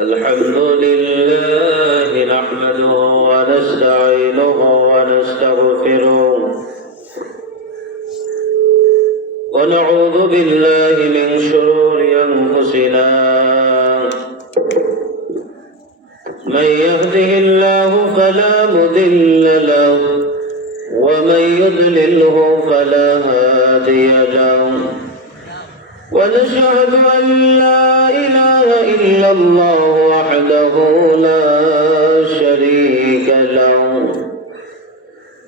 الحمد لله نحمده ونستعينه ونستغفره ونعوذ بالله من شرور أنفسنا من يهده الله فلا مضل له ومن يضلله فلا هادي له ونشهد أن لا إله إلا الله وحده لا شريك له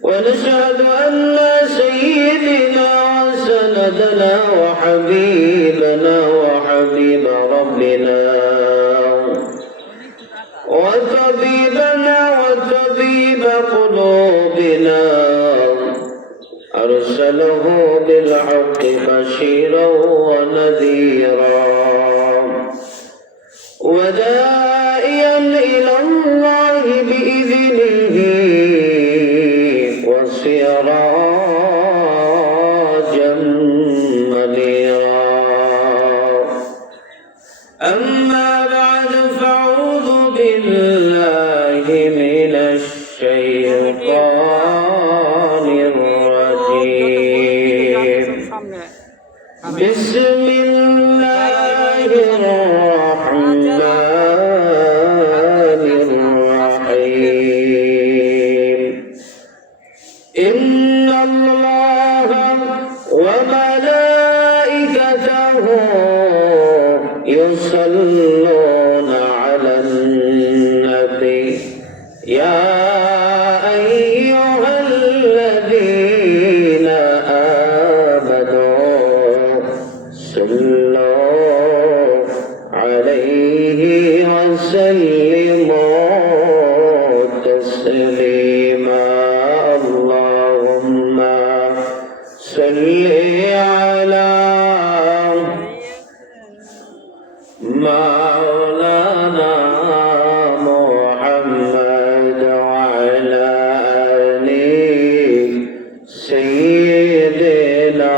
ونشهد أن سيدنا وسندنا وحبيبنا وحبيب ربنا وطبيبنا وطبيب قلوبنا أرسله بالحق بشيرا ونذيرا وداعيا إلى الله بإذنه وسراجا منيرا أما بعد فأعوذ بالله من الشيطان الرجيم بسم الله الرحمن الرحيم إن الله وملائكته يصلون على النبي يا أيها الذين آمنوا صلوا عليه وسلموا تسليما اللهم صل على مولانا محمد وعلى آل سيدنا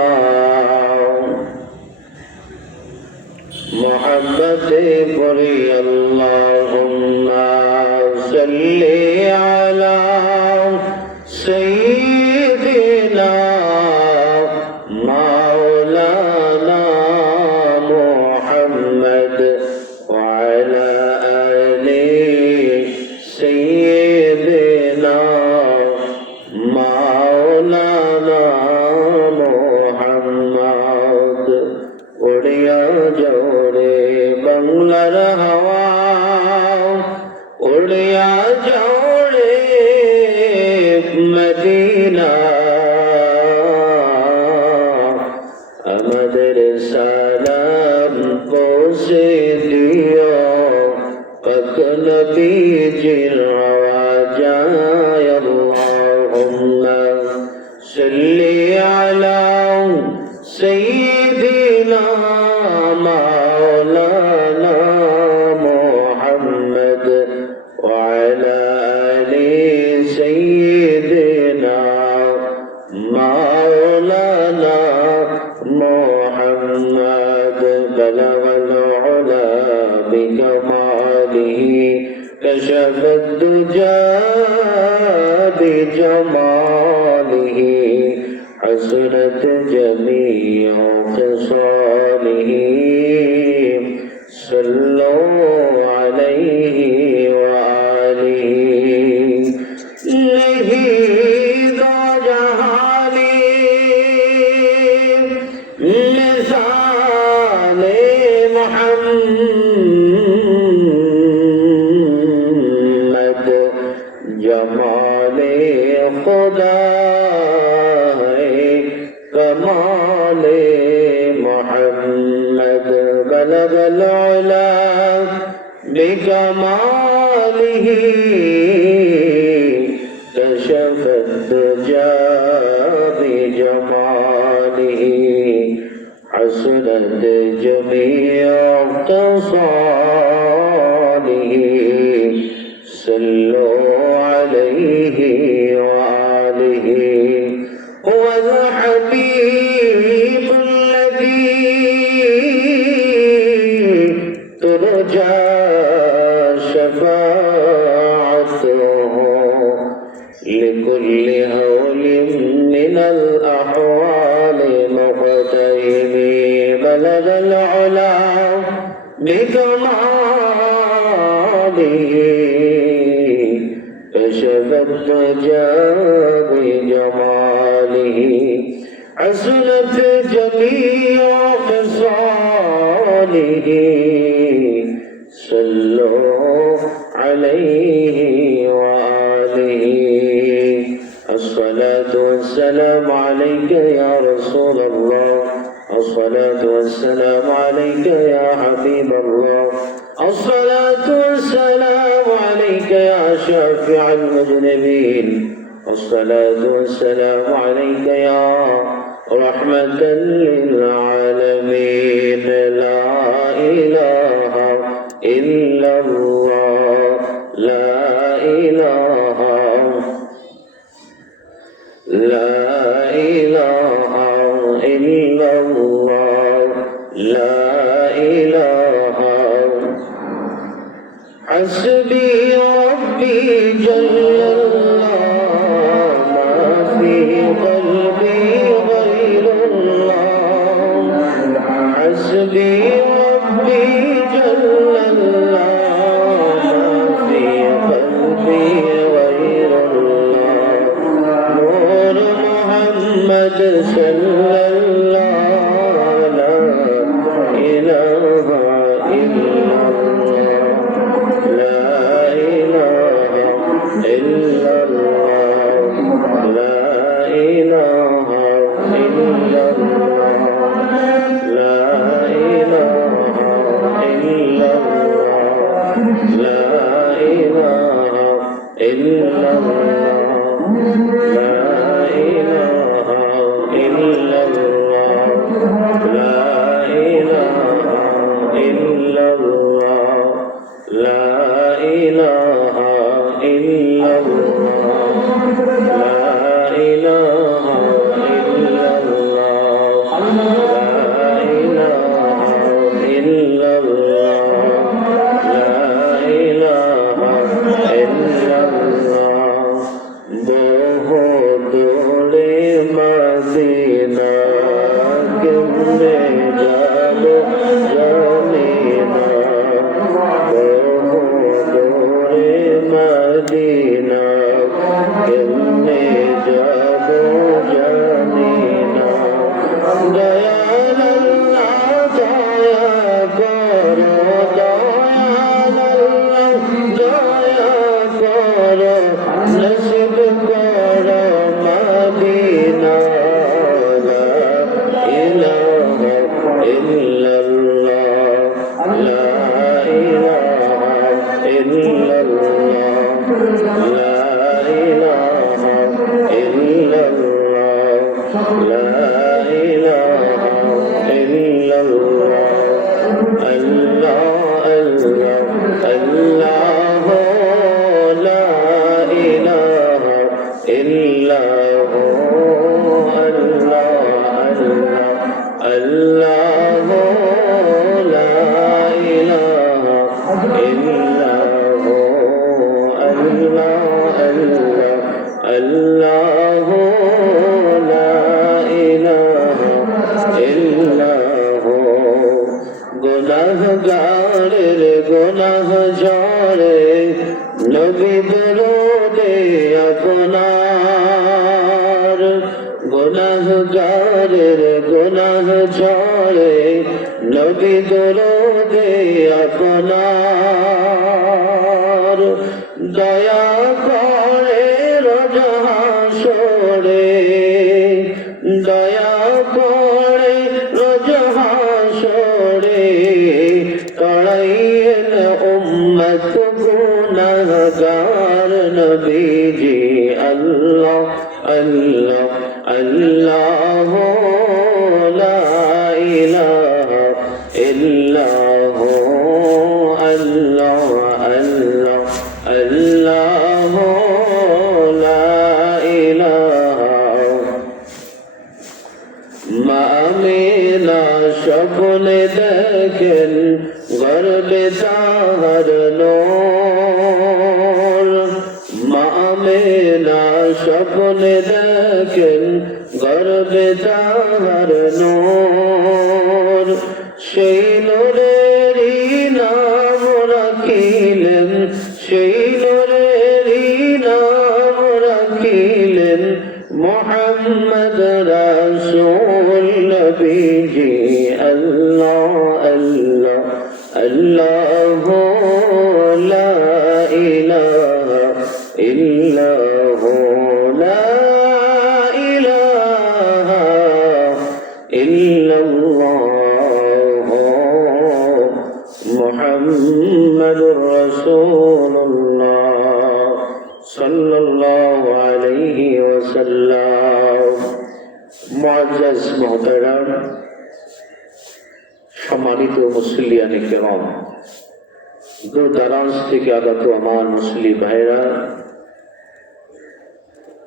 محمد قري اللهم صل على سيدنا مولانا محمد وعلى آل سيدنا مولانا محمد उड़िया जोड़े बंगलर हवा उड़िया जोड़े मदीना আমাদের সালাম পৌঁছে দিও পাক নবীজির আওয়াজায় আল্লাহুম্মা সাল্লি আলা سيدنا مولانا محمد وعلى آل سيدنا مولانا محمد بلغ العلا بكماله كشف الدجى بجماله حسنت جميع خصاله صلوا عليه وآله نهيد جهالي مثال محمد جمال خدا كمال محمد بلغ العلا بكماله كشف الدجى بجماله حسنت جميع خصاله صلوا عليه وآله هو الحبيب الذي ترجى كل هول من الأحوال مقتحم بلغ العلا بكماله كشف الدجى بجماله حسنت جميع خصاله صلوا عليه وآله الصلاة والسلام عليك يا رسول الله الصلاة والسلام عليك يا حبيب الله الصلاة والسلام عليك يا شافع المذنبين الصلاة والسلام عليك يا رحمة للعالمين لا إله إلا الله لا إله إلا الله لا إله حسبي ربي جل الله ما في قلبي غير الله حسبي ربي جل الله ما في قلبي غير الله نور محمد صلى الله لا إله إلا الله لا إله إلا الله لا إله إلا الله لا إله إلا الله لا إله إلا الله لا إله إلا الله لا إله إلا الله لا إله إلا الله لا إله إلا الله لا إله إلا الله لا إله إلا الله বহু দূরে মদিনা কেমনে যাব জানি না বহু দূরে মদিনা কেমনে যাব জানি না দয়াল আল্লাহ দয়া করো দয়াল আল্লাহ দয়া করো নসিব করো মদিনা লা ইলাহা ইল্লাল্লাহ লা ইলাহা ইল্লাল্লাহ লা ইলাহা ইল্লাল্লাহ লা ইলাহা ইল্লাল্লাহ আল্লাহ আল্লাহ আল্লাহ লা ইলাহা ইল্লাল্লাহ আল্লাহ আল্লাহ লা ইলাহা ইল্লাল্লাহ আল্লাহ আল্লাহ লা ইলাহা ইল্লাল্লাহ গুনাহগারের গুনাহ ঝরে নবী দরুদে আপনার গুনাহগারের গুনাহ ঝরে নবী দরুদে আপনার দয়া করে রোজ হাসরে দয়া করে রোজ হাসরে কড়াইয়েন উম্মত গুনাহগার নবীজি আল্লাহ আল্লাহ আল্লাহ লা ইলাহা ইল্লাল্লাহ আল্লাহ আল্লাহ আল্লাহ লা ইলাহা মা আমিনা স্বপ্নে দেখেন গর্বে তাহার নূর মা আমিনা رسول الله صلى الله عليه وسلم মুআজ্জাজ মুহতারাম সম্মানিত মুসলিয়ানে কেরাম দূর দারাজ থেকে আগত আমার মুসলিম ভাইরা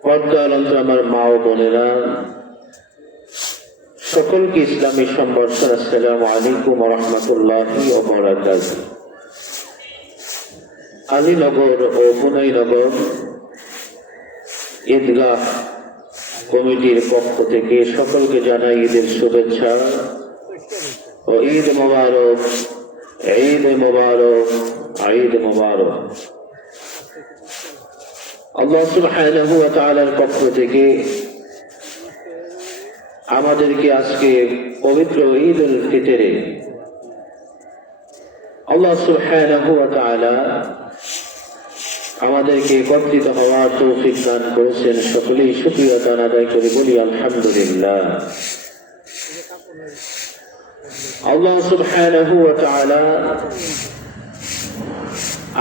পর্দার অন্তর আমার মা ও বোনেরা সকলকে ইসলামী সম্বর্ধনা আসসালামু আলাইকুম ওয়া রাহমাতুল্লাহি ওয়া বারাকাতুহু। আলীনগর ও হুনাইনগর ঈদগাহ কমিটির পক্ষ থেকে সকলকে জানাই ঈদের শুভেচ্ছা ও ঈদ মোবারক, ঈদ মোবারক, ঈদ মোবারক। আল্লাহ সুবহানাহু ওয়া তাআলার পক্ষ থেকে আমাদেরকে আজকে পবিত্র ঈদ উল ফিতরে আল্লাহ সুবহানাহু ওয়া তাআলা আমাদেরকে একত্রিত হওয়ার তৌফিক দান করেছেন। সকলেই শুকরিয়া আদায় করে বলি আলহামদুলিল্লাহ। আল্লাহ সুবহানাহু ওয়া তাআলা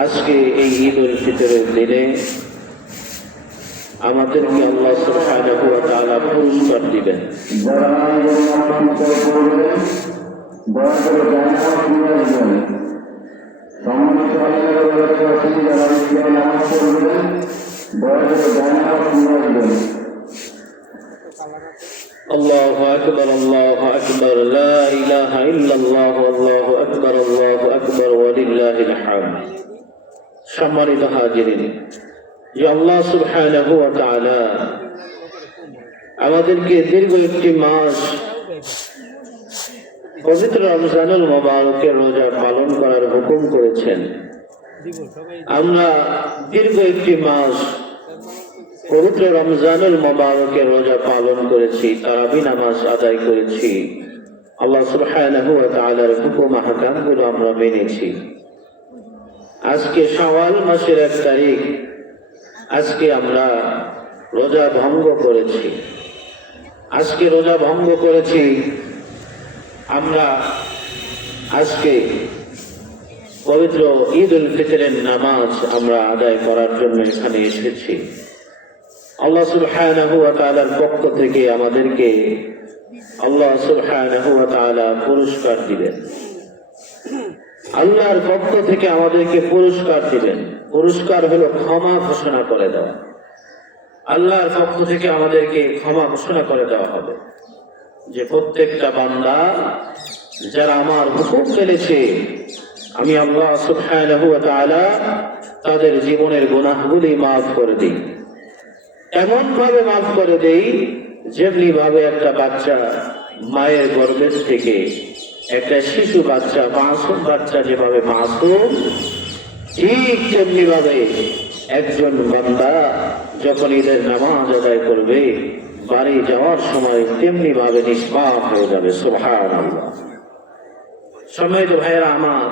আজকে এই ঈদ উল ফিতরের দিনে আমাদেরকে আল্লাহ সুবহানাহু ওয়া তাআলা পুরস্কার দিবেন। আল্লাহু আকবার, আল্লাহু আকবার, লা ইলাহা ইল্লাল্লাহ, আল্লাহু আকবার, আল্লাহু আকবার, ওয়া লিল্লাহিল হামদ। সম্মানিত হাজিরিন, যে আল্লাহ সুবহানাহু ওয়া তাআলা আমাদেরকে দীর্ঘ একটি মাস পবিত্র রমজানুল মুবারকের রোজা পালন করার হুকুম করেছেন। আমরা দীর্ঘ একটি মাস পবিত্র রমজানুল মুবারকের রোজা পালন করেছি, তারাবি নামাজ আদায় করেছি, আল্লাহ সুবহানাহু ওয়া তাআলার হুকুম আহকামগুলো আমরা মেনেছি। আজকে শাওয়াল মাসের 1 তারিখ, আজকে আমরা রোজা ভঙ্গ করেছি। আজকে রোজা ভঙ্গ করেছি আমরা আজকে পবিত্র ঈদ উল ফিতরের নামাজ আমরা আদায় করার জন্য এখানে এসেছি। আল্লাহ সুবহানাহু ওয়া তাআলার পক্ষ থেকে আমাদেরকে আল্লাহ সুবহানাহু ওয়া তাআলা পুরস্কার দিবেন। আল্লাহর পক্ষ থেকে আমাদেরকে পুরস্কার দিবেন। পুরস্কার হলো ক্ষমা ঘোষণা করে দেওয়া। আল্লাহর পক্ষ থেকে আমাদেরকে ক্ষমা ঘোষণা করে দেওয়া হবে যে প্রত্যেকটা বান্দা যারা আমার হুকুম মেনেছে, আমি আল্লাহ সুবহানাহু ওয়া তাআলা তাদের জীবনের গুনাহগুলি মাফ করে দিই। এমন ভাবে মাফ করে দেই যেমনি ভাবে একটা বাচ্চা মায়ের গর্ভের থেকে, একটা শিশু বাচ্চা, মাসুম বাচ্চা যেভাবে মাসুম, ঠিক তেমনি ভাবে একজন বান্দা যখন ঈদের নামাজ আদায় করবে, বাড়ি যাওয়ার সময় তেমনি ভাবে নিষ্পাপ হয়ে যাবে। সুবহানাল্লাহ। সম্মানিত ভাইয়েরা আমার,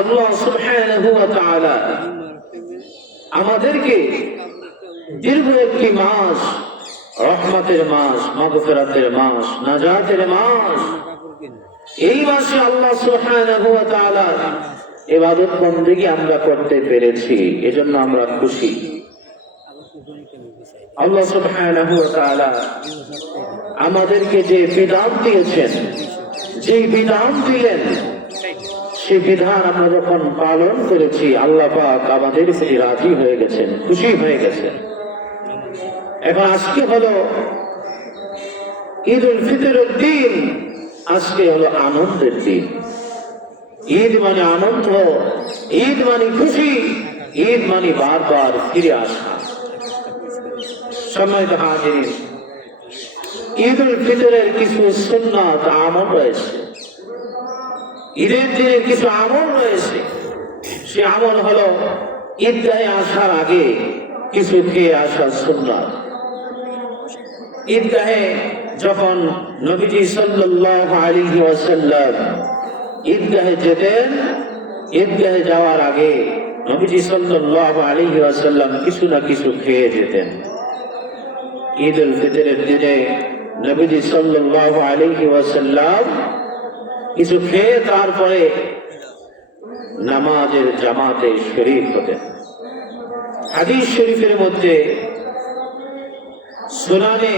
আল্লাহ সুবহানাহু ওয়া তাআলা আমাদেরকে দীর্ঘ একটি মাস, রহমতের মাস, মাগফিরাতের মাস, নাজাতের মাস, এই মাসে আল্লাহ সুবহানাহু ওয়া তাআলা ইবাদত বন্দেগী আমরা করতে পেরেছি, এজন্য আমরা খুশি। আল্লাহ সুবহানাহু ওয়া তাআলা আমাদেরকে যে বিধান দিয়েছেন, যে বিধান দিলেন, সেই বিধান আমরা যখন পালন করেছি, আল্লাহ পাক আমাদের প্রতি রাজি হয়ে গেছেন, খুশি হয়ে গেছেন। এখন আজকে হলো ঈদ উল ফিতরের দিন, আজকে হলো আনন্দের দিন। ঈদ মানে আনন্দ, ঈদ মানে খুশি, ঈদ মানে বারবার ফিরে আসা। সম্মানিত হাজিরিন, ঈদ উল ফিতরের কিছু সুন্নাত আমল রয়েছে, ঈদের দিনের কিছু আমল রয়েছে। সে আমল হলো ঈদগাহে আসার আগে কিছু খেয়ে আসার সুন্নাত। ঈদগাহে যখন নবীজি সাল্লাল্লাহু আলাইহি ওয়াসাল্লাম ঈদগাহে যেতেন, ঈদগাহে যাওয়ার আগে নবীজি সাল্লাল্লাহু আলাইহি ওয়াসাল্লাম কিছু না কিছু খেয়ে যেতেন। ঈদ উল ফিতরের দিনে নবীজি সাল্লাল্লাহু আলাইহি ওয়াসাল্লাম কিছু খেয়ে তারপরে নামাজের জামাতে শরীক হতেন। হাদিস শরীফের মধ্যে সুনানে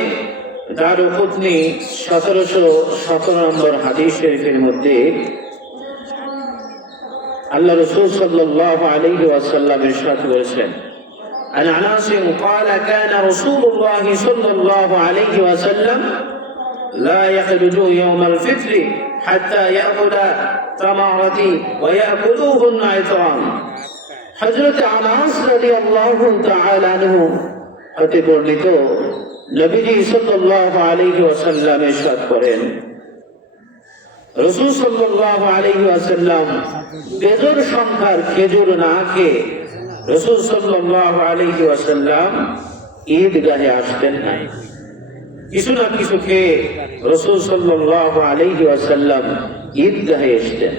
দারুকুতনি 1717 নম্বর হাদিস শরীফের মধ্যে আল্লাহ রাসূল সাল্লাল্লাহু আলাইহি ওয়াসাল্লাম ইরশাদ করেছেন, عن انس قال كان رسول الله صلى الله عليه وسلم لا يخرج يوم الفطر حتى يأكل تمرتي ويأكلوه النعطان। হযরত আনাস রাদিয়াল্লাহু তাআলা আনহু হতে বর্ণিত, নবীজি সাল্লাল্লাহু আলাইহি ওয়াসাল্লাম ইরশাদ করেন, রাসূল সাল্লাল্লাহু আলাইহি ওয়াসাল্লাম বেজোর সংখ্যার খেজুর না খেয়ে রাসূল সাল্লাল্লাহু আলাইহি ওয়াসাল্লাম ঈদগাহে আসতেন না। কিছু না কিছু খেয়ে রাসূল সাল্লাল্লাহু আলাইহি ওয়াসাল্লাম ঈদগাহে আসতেন।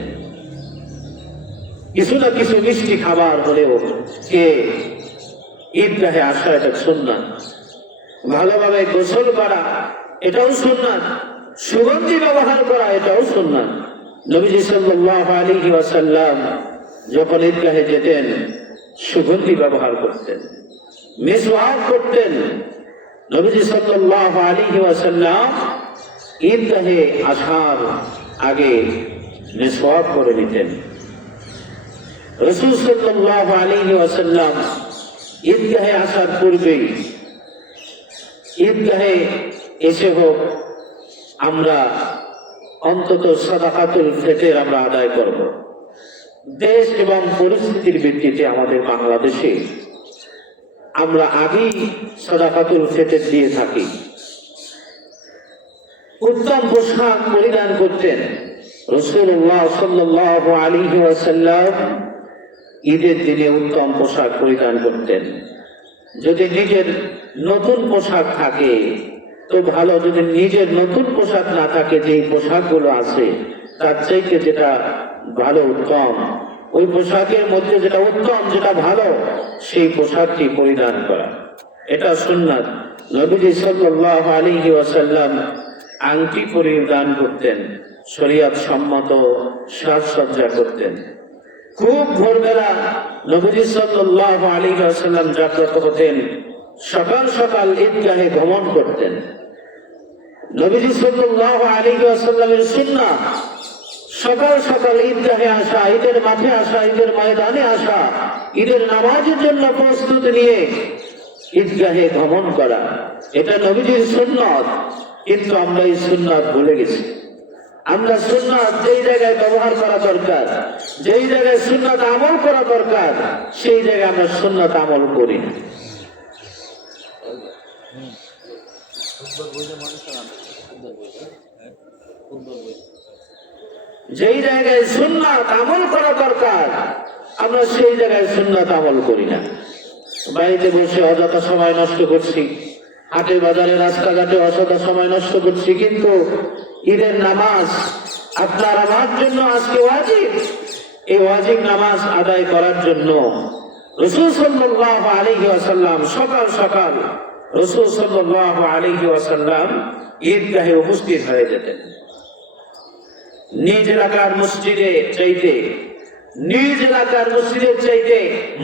কিছু না কিছু মিষ্টি খাবার হলেও খেয়ে ঈদগাহে আসা এটা সুন্নাত। ভালোভাবে গোসল করা এটাও সুন্নাত। সুগন্ধি ব্যবহার করা এটাও সুন্নাত। নবীজি সাল্লাল্লাহু আলাইহি ওয়াসাল্লাম যখন ঈদগাহে যেতেন সুগন্ধি ব্যবহার করতেন, মিসওয়াক করতেন। নবীজি সাল্লাল্লাহু আলাইহি ওয়াসাল্লাম ঈদগাহে আসার আগে মিসওয়াক করে নিতেন। রাসূল সাল্লাল্লাহু আলাইহি ওয়াসাল্লাম ঈদগাহে আসার পূর্বেই ঈদগাহে এসে হোক আমরা অন্তত সাদাকাতুল ফিতর আমরা আদায় করব। দেশ এবং পরিস্থিতির ভিত্তিতে আমাদের বাংলাদেশে আমরা আগেই সাদাকাতুল ফিতর দিয়ে থাকি। উত্তম পোশাক পরিধান করতেন রাসূলুল্লাহ সাল্লাল্লাহু আলাইহি ওয়াসাল্লাম। ঈদের দিনে উত্তম পোশাক পরিধান করতেন। যদি নিজের নতুন পোশাক থাকে তো ভালো, যদি নিজের নতুন পোশাক না থাকে, যে পোশাকগুলো আছে তার চাইতে যেটা ভালো উত্তম, ওই পোশাকের মধ্যে যেটা উত্তম যেটা ভালো সেই পোশাকটি পরিধান করা এটা সুন্নাত। নবীজি সাল্লাল্লাহু আলাইহি ওয়াসাল্লাম আংটি পরিধান করতেন, শরীয়ত সম্মত সাজসজ্জা করতেন। খুব ভোরবেলা নবীজি সাল্লাল্লাহু আলাইহি ওয়াসাল্লাম জাগ্রত হতেন, সকাল সকাল ঈদগাহে গমন করতেন। নবীজি সাল্লাল্লাহু আলাইহি ওয়াসাল্লামের সুন্নাহ সকাল সকাল ঈদগাহে আসা, ঈদের মাঠে আসা, ঈদের ময়দানে আসা, ঈদের নামাজের জন্য প্রস্তুতি নিয়ে ঈদগাহে গমন করা, এটা নবীজির সুন্নাত। কিন্তু আমরা এই সুন্নাত ভুলে গেছি। আমরা সুন্নাত যেই জায়গায় ব্যবহার করা দরকার, যেই জায়গায় সুন্নাত আমল করা দরকার, সেই জায়গায় আমরা সুন্নাত আমল করি না। যেই জায়গায় সুন্নাত আমল করা দরকার আমরা সেই জায়গায় সুন্নাত আমল করি না। বাড়িতে বসে অযথা সময় নষ্ট করছি, হাটে বাজারে রাস্তাঘাটে অযথা সময় নষ্ট করছি। কিন্তু ঈদের নামাজ আপনার আমার জন্য আজকে ওয়াজিব। এই ওয়াজিব নামাজ আদায় করার জন্য রাসূল সাল্লাল্লাহু আলাইহি ওয়াসাল্লাম সকাল সকাল রাসূল সাল্লাল্লাহু আলাইহি ওয়াসাল্লাম ঈদগাহে উপস্থিত হয়ে যেতেন। নিজ এলাকার মসজিদে চাইতে, নিজ এলাকার মসজিদের চাইতে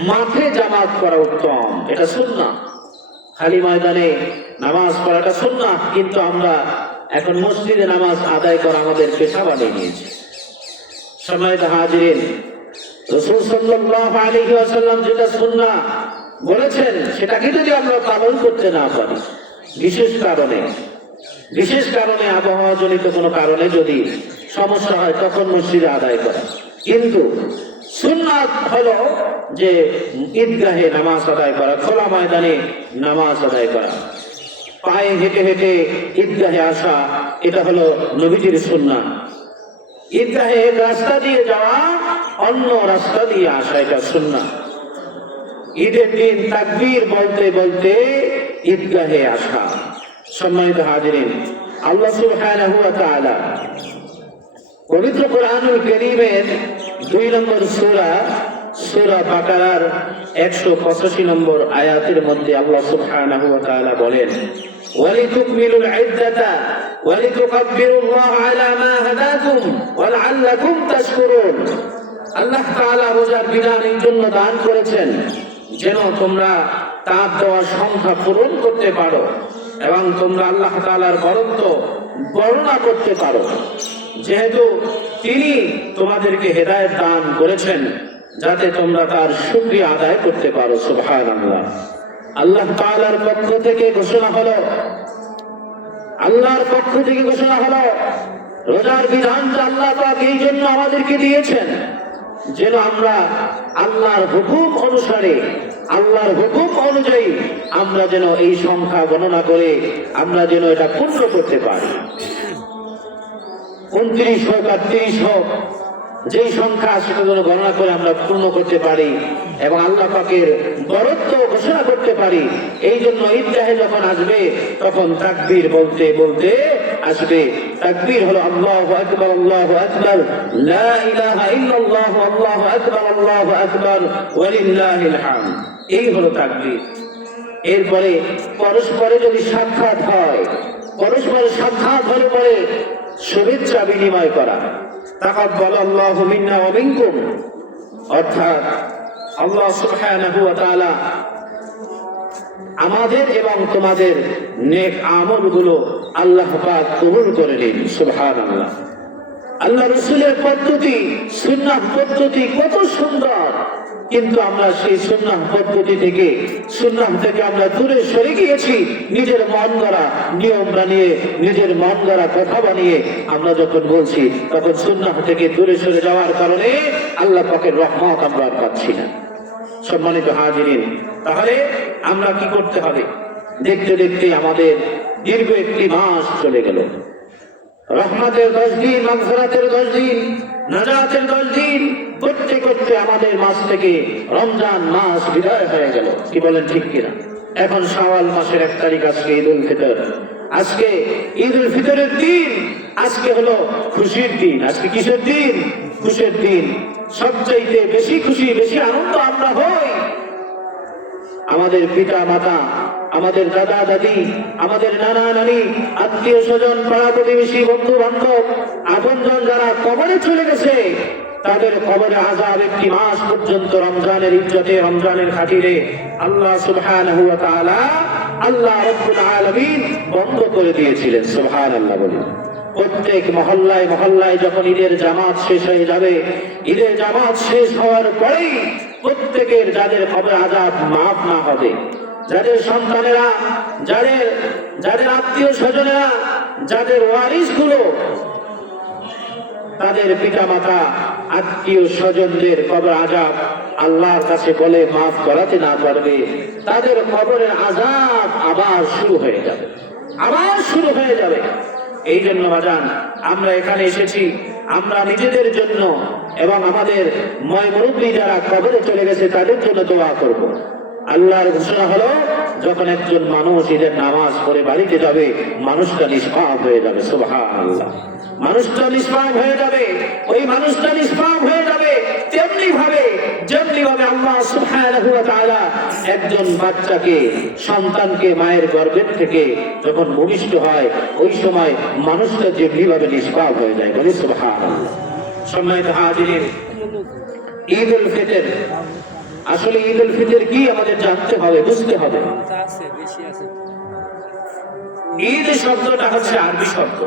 মাঠে জামাত করা উত্তম, এটা সুন্নাহ। খালি ময়দানে নামাজ পড়াটা সুন্নাহ, কিন্তু আমরা এখন মসজিদে নামাজ আদায় করা আমাদের পেশা বানিয়ে নিয়েছি। সম্মানিত হাজিরিন, রাসূল সাল্লাল্লাহু আলাইহি ওয়াসাল্লাম যেটা সুন্নাহ বলেছেন সেটাকে যদি আমরা পালন করতে না পারি, বিশেষ কারণে আবহাওয়া জনিত কোনো কারণে যদি সমস্যা হয় তখন মসজিদে আদায় করা। কিন্তু সুন্নাত হলো যে ঈদগাহে নামাজ আদায় করা, খোলা ময়দানে নামাজ আদায় করা, পায়ে হেঁটে হেঁটে ঈদগাহে আসা, এটা হলো নবীজির সুন্নাত। ঈদগাহে এক রাস্তা দিয়ে যাওয়া, অন্য রাস্তা দিয়ে আসা, এটা সুন্নাত। ঈদের দিন তাকবীর বলতে বলতে ঈদগাহে আসা। সম্মানিত হাজিরিন, আল্লাহ সুবহানাহু ওয়া তাআলা পবিত্র কোরআনুল কারীমের 2 নম্বর সূরা বাকারার 185 নম্বর আয়াতের মধ্যে আল্লাহ সুবহানাহু ওয়া তাআলা বলেন, ওয়ালিতুকমিলুল ইদ্দাতা ওয়ালিতুকাব্বিরুল্লাহ আলা মা হাদাকুম ওয়া লাআল্লাকুম তাশকুরুন। আল্লাহ তাআলা রোজার বিধান এই জন্য দান করেছেন যেন তোমরা তার দেওয়া সংখ্যা পূরণ করতে পারো এবং তোমরা আল্লাহ তাআলার বরত্ব বর্ণনা করতে পারো। যেহেতু তিনি তোমাদেরকে হেদায়েত দান করেছেন যাতে তোমরা তার শুকরিয়া আদায় করতে পারো। সুবহানাল্লাহ। আল্লাহ তাআলার পক্ষ থেকে ঘোষণা হলো, আল্লাহর পক্ষ থেকে ঘোষণা হলো রোজার বিধানটা আল্লাহ পাক এই জন্য আমাদেরকে দিয়েছেন যেন আমরা আল্লাহর হুকুম অনুসারে, আল্লাহর হুকুম অনুযায়ী আমরা যেন এই সংখ্যা গণনা করে আমরা যেন এটা পূর্ণ করতে পারি। 29 হোক আর 30 হোক, যেই সংখ্যা সেটা যেন গণনা করে আমরা পূর্ণ করতে পারি এবং আল্লাহ পাকের বরত্ব ঘোষণা করতে পারি। এই জন্য ঈদগাহে যখন আসবে তখন তাকবীর বলতে বলতে আসবে। তাকবীর হলো আল্লাহু আকবার, আল্লাহু আকবার, লা ইলাহা ইল্লাল্লাহ, আল্লাহু আকবার, আল্লাহু আকবার, ওয়ালিল্লাহিল হামদ। এই হলো তাকবীর। এরপরে পরস্পরে যদি সাক্ষাৎ হয়, পরস্পরের সাক্ষাৎ হলে পরে শুভেচ্ছা বিনিময় করা, তাকাব্বালাল্লাহু মিন্না ওয়া মিনকুম, অর্থাৎ আল্লাহ সুবহানাহু ওয়া তাআলা আমাদের এবং তোমাদের নেক আমলগুলো আল্লাহ পাক কবুল করে নিন। সুবহানাল্লাহ। আল্লাহ রাসূলের পদ্ধতি, সুন্নাহ পদ্ধতি কত সুন্দর, কিন্তু আমরা সেই সুন্নাহ পদ্ধতি থেকে, সুন্নাহ থেকে আমরা দূরে সরে গিয়েছি। নিজের মন গড়া নিয়ম বানিয়ে, নিজের মন গড়া কথা বানিয়ে আমরা যখন বলছি তখন সুন্নাহ থেকে দূরে সরে যাওয়ার কারণে আল্লাহ পাকের রহমত আমরা আর পাচ্ছি না। সম্মানিত হাজিরিন, তাহলে আমরা কি করতে হবে? দেখতে দেখতে আমাদের দীর্ঘ একটি মাস চলে গেল। রহমতের 10 দিন, মাগফিরাতের 10 দিন, নাজাতের 10 দিন করতে করতে আমাদের মাস থেকে রমজান মাস বিদায় হয়ে গেল। কি বলেন, ঠিক কিনা? এখন শাওয়াল মাসের 1 তারিখ, আজকে ঈদুল ফিতর। আজকে ঈদুল ফিতরের দিন, আজকে হলো খুশির দিন। আজকে কিসের দিন? খুশির দিন। সবচাইতে বেশি খুশি, বেশি আনন্দ আমরা হই আমাদের পিতা মাতা, আমাদের দাদা দাদি, আমাদের নানা নানি, আত্মীয় স্বজন, পাড়া প্রতিবেশী, বন্ধু বান্ধব, আপনজন যারা কবরে চলে গেছে তাদের কবরে আযাব একটি মাস পর্যন্ত রমজানের ইজ্জতে, রমজানের খাতিরে আল্লাহ সুবহানাহু ওয়া তাআলা, আল্লাহ রাব্বুল আলামিন বন্ধ করে দিয়েছিলেন। সুবহানাল্লাহ বলুন। প্রত্যেক মহল্লায় মহল্লায় যখন ঈদের জামাত শেষ হয়ে যাবে, ঈদের জামাত শেষ হওয়ার পরেই প্রত্যেকের যাদের কবরে আযাব মাফ না হবে, যাদের সন্তানেরা, যাদের আত্মীয় স্বজনেরা, যাদের ওয়ারিস গুলো, তাদের পিতা মাতা, আত্মীয় স্বজনদের কবর আযাব আল্লাহর কাছে বলে মাফ করাতে না পারবে, তাদের কবরের আযাব আবার শুরু হয়ে যাবে, আবার শুরু হয়ে যাবে। এই জন্য বাজান, আমরা এখানে এসেছি আমরা নিজেদের জন্য এবং আমাদের ময় মুরব্বী যারা কবরে চলে গেছে তাদের জন্য দোয়া করব। আল্লাহর ঘোষণা হলো, যখন একজন মানুষ ঈদের নামাজ পড়ে বাড়িতে যাবে, মানুষটা নিষ্পাপ হয়ে যাবে। সুবহানাল্লাহ। মানুষটা নিষ্পাপ হয়ে যাবে, ওই মানুষটা নিষ্পাপ হয়ে যাবে যেমনি ভাবে আল্লাহ সুবহানাহু ওয়া তাআলা একজন বাচ্চাকে, সন্তানকে মায়ের গর্ভের থেকে যখন ভূমিষ্ঠ হয় ওই সময় মানুষটা যেমনি ভাবে নিষ্পাপ হয়ে যায়। বলি সুবহানাল্লাহ। সম্মানিত হাজিরিন, ঈদুল ফিতর, আসলে ঈদুল ফিতর কি আমাদের জানতে হবে, বুঝতে হবে। ঈদ শব্দটা হচ্ছে আরবি শব্দ,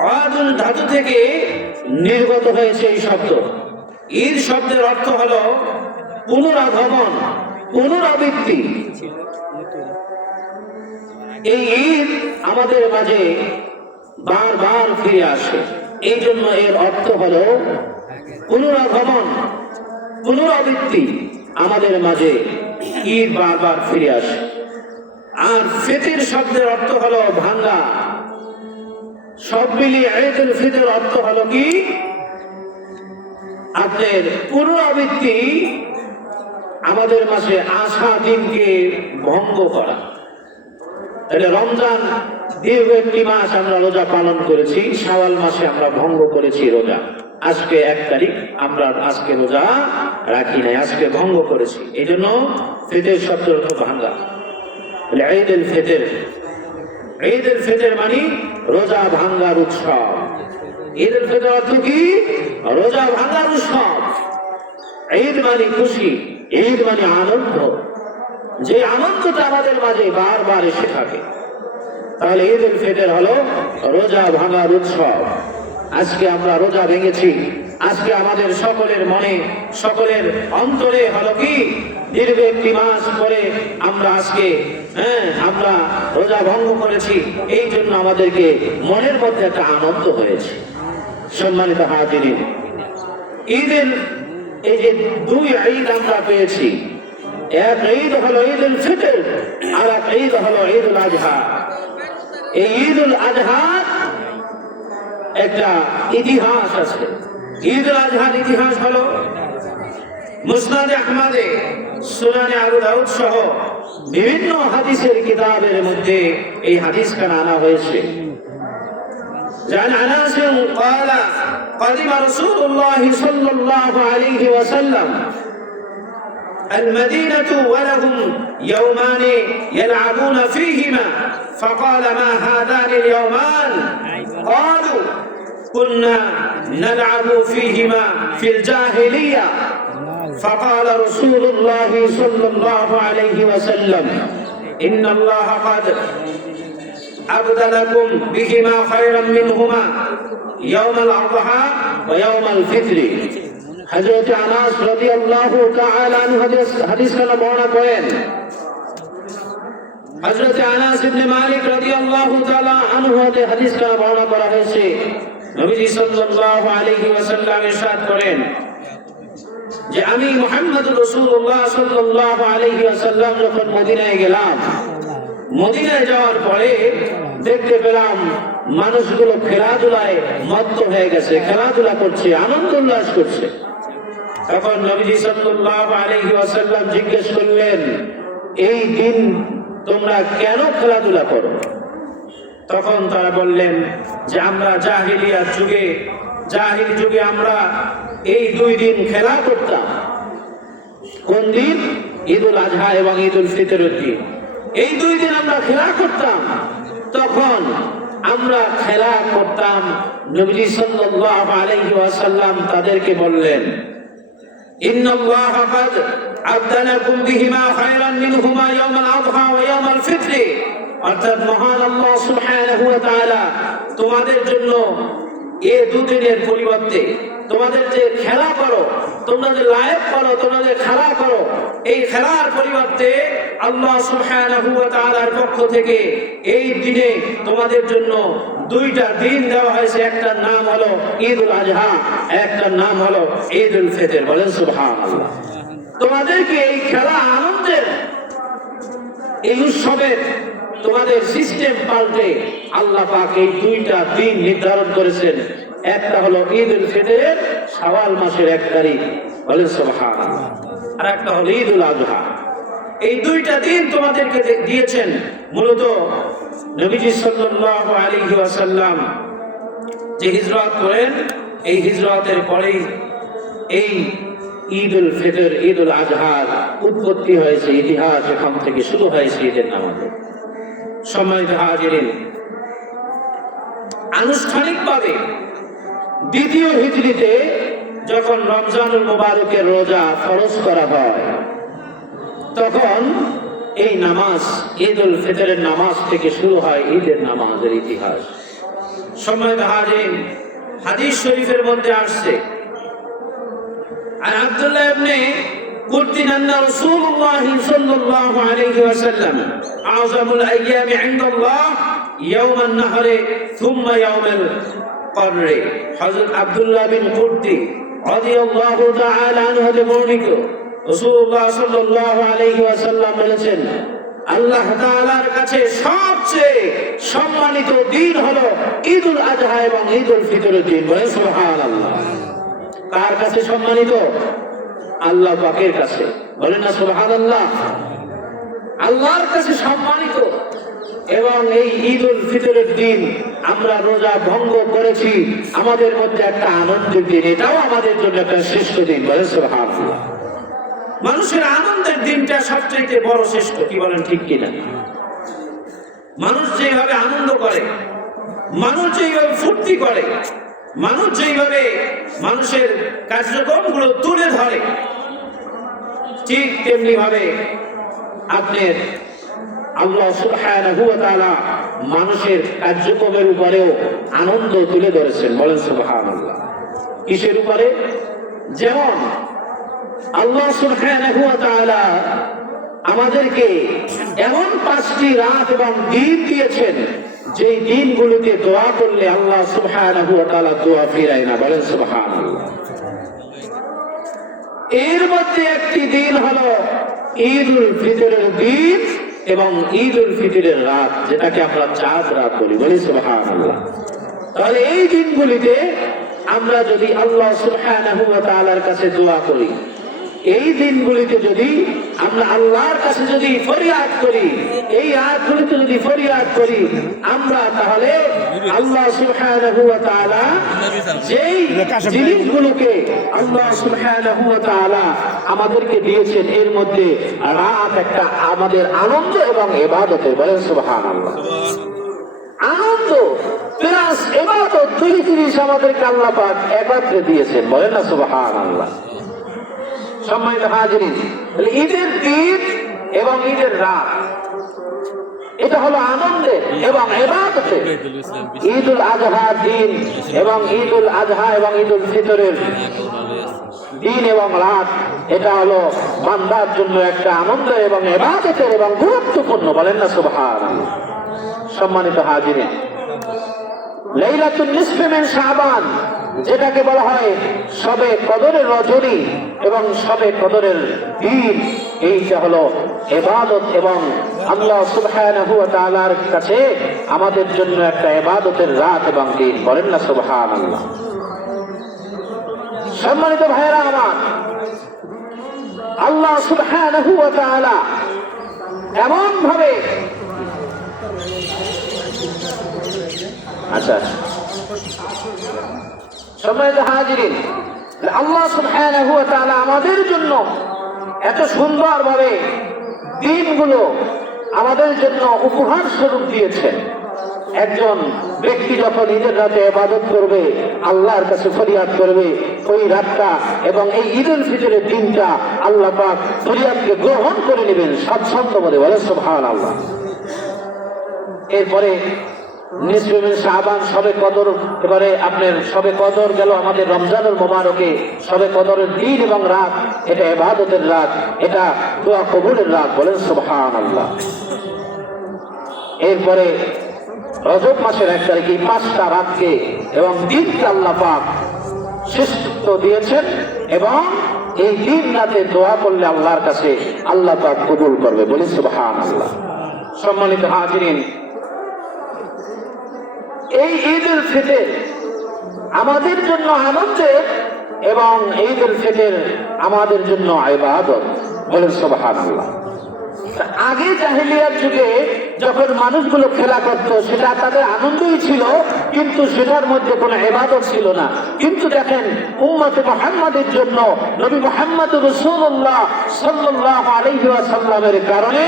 আওয়াজুল ধাতু থেকে নির্গত হয়েছে এই শব্দ। ঈদ শব্দের অর্থ হলো পুনরাগমন, পুনরাবৃত্তি। এই ঈদ আমাদের মাঝে বারবার ফিরে আসে, এই জন্য এর অর্থ হলো পুনরাগমন, পুনরাবৃত্তি। আমাদের মাঝে ঈদ বারবার ফিরে আসে। আর ফিতর শব্দের অর্থ হলো ভাঙ্গা। সব মিলিয়ে ঈদুল ফিতর অর্থ হলো কি? আপনার পুনরাবৃত্তি, আমাদের মাঝে আসা দিনকে ভঙ্গ করা। তাহলে রমজান দীর্ঘ একটি মাস আমরা রোজা পালন করেছি, শাওয়াল মাসে আমরা ভঙ্গ করেছি রোজা। আজকে 1 তারিখ, আমরা আজকে রোজা রাখি নাই, আজকে ভঙ্গ করেছি। এই জন্য ফিতর শব্দের অর্থ ভাঙ্গা। ঈদুল ফিতর, ঈদুল ফিতর মানে রোজা ভাঙ্গার উৎসব। ঈদ উল ফিতর অর্থ কি? রোজা ভাঙার উৎসব। ঈদ মানে খুশি, ঈদ মানে আনন্দ, যে আনন্দটা আমাদের মাঝে বারবার এসে থাকে। তাহলে ঈদ উল ফিতর হলো রোজা ভাঙার উৎসব। আজকে আমরা রোজা ভেঙেছি, আজকে আমাদের সকলের মনে, সকলের অন্তরে হলো কি দীর্ঘ একটি মাস পরে আমরা আজকে আমরা রোজা ভঙ্গ করেছি, এই জন্য আমাদেরকে মনের মধ্যে একটা আনন্দ হয়েছে। সম্মানিত হাজিরিন, ঈদের এই যে দুই ঈদ আমরা পেয়েছি, এক ঈদ হলো ঈদ উল ফিতর, আর এক ঈদ হলো ঈদ উল আজহা। এই ঈদ উল আজহার একটা ইতিহাস আছে। ঈদ উল আজহার ইতিহাস হলো মুসনাদে আহমদে, সুনানে আবু দাউদ সহ বিভিন্ন হাদিসের কিতাবের মধ্যে এই হাদিসখানা আনা হয়েছে। عن أنس قال قدم رسول الله صلى الله عليه وسلم المدينة ولهم يومان يلعبون فيهما فقال ما هذان اليومان؟ قالوا كنا نلعب فيهما في الجاهلية. فقال رسول الله صلى الله عليه وسلم إن الله قد أبدلكم بهما خيرا منهما يوم الأضحى ويوم الفطر. হযরত আনাস রাদিয়াল্লাহু তাআলা আনহু হাদিস কানা বর্ণনা করেন। হযরত আনাস ইবনে মালিক রাদিয়াল্লাহু তাআলা আনহু হাদিস কানা বর্ণনা করা হয়েছে। নবীজি সাল্লাল্লাহু আলাইহি ওয়াসাল্লাম ইরশাদ করেন যে আমি মুহাম্মদুর রাসূলুল্লাহ সাল্লাল্লাহু আলাইহি ওয়াসাল্লাম যখন মদিনায় গেলাম, মদিনায় যাওয়ার পরে দেখতে পেলাম মানুষগুলো খেলাধুলায় মত্ত হয়ে গেছে, খেলাধুলা করছে, আনন্দ উল্লাস করছে। তখন নবীজি সাল্লাল্লাহু আলাইহি ওয়াসাল্লাম জিজ্ঞেস করলেন, এই দিন তোমরা কেন খেলাধুলা করো? তখন তারা বললেন যে আমরা জাহিলিয়াত যুগে, জাহিল যুগে আমরা এই দুই দিন খেলা করতাম। কোন দিন? ঈদ উল আজহা এবং ঈদ উল ফিতরের দিন। এই দুই দিন আমরা খেলা করতাম। তখন আমরা খেলা করতাম, নবী সাল্লাল্লাহু আলাইহি ওয়াসাল্লাম তাদেরকে বললেন, ইন্নাল্লাহা ক্বাদ আবদালাকুম বিহিমা খায়রান মিনহুমা ইয়াওমাল আযহা ওয়া ইয়াওমাল ফিতর। অর্থাৎ মহান আল্লাহ সুবহানাহু ওয়া তাআলা তোমাদের জন্য এই দুদিনের পরিবর্তে তোমাদের যে খেলা করো, তোমরা যে লাইভ করো, তোমরা যে খেলা করো, এই খেলার পরিবর্তে আল্লাহ সুবহানাহু ওয়া তাআলার পক্ষ থেকে এই দিনে তোমাদের জন্য দুইটা দিন দেওয়া হয়েছে। একটার নাম হলো ঈদ উল আজহা, একটার নাম হলো ঈদ উল ফিতর। বলেন সুবহানাল্লাহ। তোমাদেরকে এই খেলা আনন্দের এই উৎসবের তোমাদের সিস্টেম পাল্টে আল্লাহ পাক এই দুইটা দিন নির্ধারণ করেছেন। একটা হলো ঈদ উল ফিতরের শাওয়াল মাসের 1 তারিখ, বলেন সুবহানাল্লাহ, আর একটা হলো ঈদ উল আজহা। এই দুইটা দিন তোমাদেরকে দিয়েছেন মূলত নবীজি সাল্লাল্লাহু আলাইহি ওয়াসাল্লাম যে হিজরত করেন, এই হিজরতের পরেই এই ঈদ উল ফিতর, ঈদ উল আজহার উৎপত্তি হয়েছে। ইতিহাস এখান থেকে শুরু হয়েছে ঈদের নামাজে। সম্মানিত হাজিরিন, আনুষ্ঠানিকভাবে দ্বিতীয় হিজরিতে যখন রমজানুল মুবারকের রোজা ফরজ করা হয়, তখন এই নামাজ ঈদ উল ফিতরের নামাজ থেকে শুরু হয় ঈদের নামাজের ইতিহাস। সম্মানিত হাজিরিন, হাদিস শরীফের মধ্যে আসছে, আর আব্দুল্লাহ ইবনে কুরতিন আন্না রাসূলুল্লাহ সাল্লাল্লাহু আলাইহি ওয়াসাল্লাম আযমুল আইয়ামি ইনদাল্লাহ ইয়াওমান নাহরি সুম্মা ইয়াওমাল কদরি। হযরত আব্দুল্লাহ বিন কুরতি রাদিয়াল্লাহু তাআলা আনহু হতে বর্ণিত, রাসূলুল্লাহ সাল্লাল্লাহু আলাইহি ওয়াসাল্লাম বলেছেন, আল্লাহ তাআলার কাছে সবচেয়ে সম্মানিত দিন হলো ঈদ উল আজহা এবং ঈদ উল ফিতরের দিন। বলেন সুবহানাল্লাহ। কার কাছে সম্মানিত? আল্লাহ পাকের কাছে। বলেন না সুবহানাল্লাহ। আল্লাহর কাছে সম্মানিত। এবং এই ঈদ উল ফিতরের দিন আমরা রোজা ভঙ্গ করেছি, আমাদের মধ্যে একটা আনন্দের দিন, এটাও আমাদের জন্য একটা শ্রেষ্ঠ দিন। বলেন সুবহানাল্লাহ। মানুষের আনন্দের দিনটা সবচেয়ে বড় শ্রেষ্ঠ, কি বলেন ঠিক কিনা? মানুষ যেভাবে আনন্দ করে, মানুষ যেভাবে ফুর্তি করে, মানুষ যেইভাবে মানুষের কার্যক্রমগুলো তুলে ধরে, ঠিক তেমনি ভাবে আপনার আল্লাহ সুবহানাহু ওয়া তাআলা মানুষের কার্যক্রমের উপরেও আনন্দ তুলে ধরেছেন। বলেন সুবহানাল্লাহ। কিসের উপরে? যেমন আল্লাহ সুবহানাহু ওয়া তাআলা আমাদেরকে এমন 5টি রাত এবং দিন দিয়েছেন, যেই দিনগুলোতে দোয়া করলে আল্লাহ সুবহানাহু ওয়া তাআলা দোয়া ফিরায় না। বলেন সুবহানাল্লাহ। এর মধ্যে একটি দিন হলো ঈদুল ফিতরের দিন এবং ঈদুল ফিতরের রাত, যেটাকে আমরা চাঁদ রাত বলি। বলি সুবহানাল্লাহ। তাহলে এই দিনগুলিতে আমরা যদি আল্লাহ সুবহানাহু ওয়া তাআলার কাছে দোয়া করি, এই দিনগুলিতে যদি আমরা আল্লাহর কাছে যদি ফরিয়াদ করি, এই রাতগুলিতে যদি ফরিয়াদ করি আমরা, তাহলে আল্লাহ সুবহানাহু ওয়া তাআলা যেই জিনিসগুলোকে আল্লাহ সুবহানাহু ওয়া তাআলা আমাদেরকে দিয়েছেন, এর মধ্যে রাত একটা আমাদের আনন্দ এবং ইবাদতের। বলেন সুবহানাল্লাহ। আনন্দ প্লাস ইবাদত, দুই জিনিস আমাদেরকে আল্লাহ পাক একত্রে দিয়েছেন। বলেন না সুবহানাল্লাহ। সম্মানিত হাজিরিন, ঈদের দিন এবং ঈদের রাত, এটা হলো আনন্দের এবং ইবাদতের। ঈদুল আজহার দিন এবং ঈদুল আজহা এবং ঈদুল ফিতরের দিন এবং রাত, এটা হলো বান্দার জন্য একটা আনন্দ এবং ইবাদতের এবং গুরুত্বপূর্ণ। বলেন না সুবহানাল্লাহ। সম্মানিত হাজিরিন, লাইলাতুন নিসফে মিন শাবান, যেটাকে বলা হয় শবে কদরের রজনী এবং শবে কদরের দিন, এইটা হলো ইবাদত এবং আল্লাহ সুবহানাহু ওয়া তাআলার কাছে আমাদের জন্য একটা ইবাদতের রাত এবং দিন। বলেন না সুবহানাল্লাহ। সম্মানিত ভাইরা আমার, আল্লাহ সুবহানাহু ওয়া তাআলা এমন ভাবে সম্মানিত হাজিরিন, আল্লাহ সুবহানাহু ওয়া তাআলা আমাদের জন্য এত সুন্দর ভাবে দিনগুলো আমাদের জন্য উপহার স্বরূপ দিয়েছেন। একজন ব্যক্তি যখন ঈদের রাতে ইবাদত করবে, আল্লাহর কাছে ফরিয়াদ করবে, ওই রাতটা এবং এই ঈদুল ফিতরের দিনটা আল্লাহ পাক ফরিয়াদকে গ্রহণ করে নেবেন স্বাচ্ছন্দ্য বলে। বলে সুবহানাল্লাহ। এরপরে নিসফে মিন শাবান, শবে কদর, এবারে আপনার শবে কদর গেল আমাদের রমজানুল মুবারকে। শবে কদরের দিন এবং রাত, এটা ইবাদতের রাত, এটা দোয়া কবুলের রাত। বলেন সুবহানাল্লাহ। এরপরে রজব মাসের 1 তারিখে 5টা রাতকে এবং দিনকে আল্লাহ পাক শ্রেষ্ঠত্ব দিয়েছেন এবং এই দিন রাতে দোয়া করলে আল্লাহর কাছে আল্লাহ পাক কবুল করবে। বলি সুবহানাল্লাহ। সম্মানিত হাজিরিন, এই ঈদুল ফিতর আমাদের জন্য আনন্দের এবং ঈদুল ফিতর আমাদের জন্য ইবাদত। বলেন সুবহানাল্লাহ। আগে জাহেলিয়ার যুগে যখন মানুষগুলো খেলা করত, সেটা তাদের আনন্দই ছিল, কিন্তু সেটার মধ্যে কোনো ইবাদত ছিল না। কিন্তু দেখেন, উম্মতে মুহাম্মাদের জন্য নবী মুহাম্মদ রাসূলুল্লাহ সাল্লাল্লাহু আলাইহি ওয়াসাল্লামের কারণে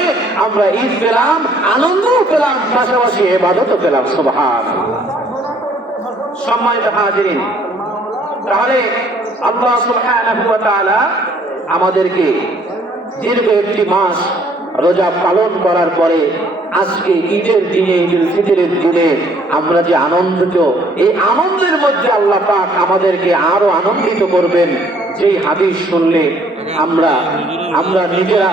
আমরা ঈদ পেলাম, আনন্দও পেলাম, পাশাপাশি ইবাদতও পেলাম। সুবহানাল্লাহ। সম্মানিত হাজিরিন, তাহলে আল্লাহ সুবহানাহু ওয়া তাআলা আমাদেরকে দীর্ঘ একটি মাস রোজা পালন করার পরে আজকে ঈদের দিনে, ঈদুল ফিতরের দিনে আমরা যে আনন্দিত, এই আনন্দের মধ্যে আল্লাহ পাক আমাদেরকে আরো আনন্দিত করবেন। যেই হাদিস শুনলে আমরা নিজেরা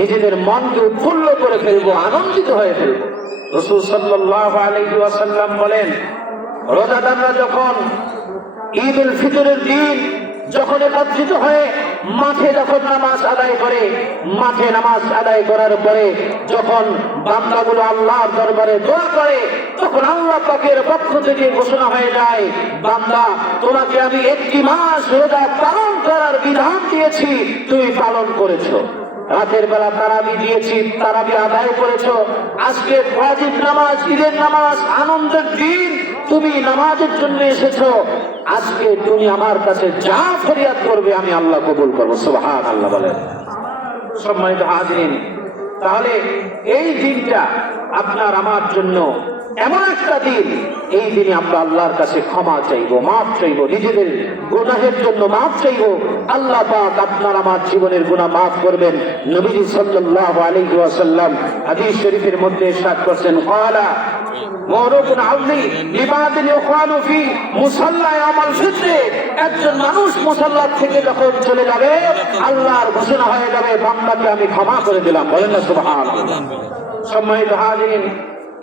নিজেদের মনকে উৎফুল্ল করে ফেলবো, আনন্দিত হয়ে ফেলবো। রাসূল সাল্লাল্লাহু আলাইহি ওয়াসাল্লাম বলেন, রোজাদাররা যখন ঈদুল ফিতরের দিন যখন একত্রিত হয়ে মাঠে যখন নামাজ আদায় করে, মাঠে নামাজ আদায় করার পরে যখন বান্দাগুলো আল্লাহর দরবারে দোয়া করে, তখন আল্লাহ পাকের পক্ষ থেকে ঘোষণা হয়ে যায়, বান্দা, তোমাকে আমি 1 মাস রোজা পালন করার বিধান দিয়েছি, তুমি পালন করেছো। রাতের বেলা তারাবি দিয়েছি, তারাবি আদায় করেছো। আজকে ওয়াজিব নামাজ, ঈদের নামাজ, আনন্দের দিন, তুমি নামাজের জন্য এসেছো। আজকে তুমি আমার কাছে যা ফরিয়াদ করবে আমি আল্লাহ কবুল করবো। সুবহানাল্লাহ বলেন। সম্মানিত হাজিরিন, তাহলে এই দিনটা আপনার আমার জন্য এমন একটা দিন, এই দিনে আমরা আল্লাহর কাছে ক্ষমা চাইবো, মাফ চাইবো, নিজেদের গুনাহের জন্য মাফ চাইবো। আল্লাহ পাক আপনার আমার জীবনের গুনাহ মাফ করবেন। নবীজি সাল্লাল্লাহু আলাইহি ওয়াসাল্লাম হাদিস শরীফের মধ্যে ইরশাদ করেছেন, ক্বালা মুরুকুন আযী লিবাদিন ইখওয়ানু ফি মুসাল্লা ইয়াউমাল ফিত্র। একজন মানুষ মুসাল্লা থেকে যখন চলে যাবে, আল্লাহর ঘোষণা হয়ে যাবে, বান্দাকে আমি ক্ষমা করে দিলাম। বলেন না সুবহানাল্লাহ। সম্মানিত হাজিরিন,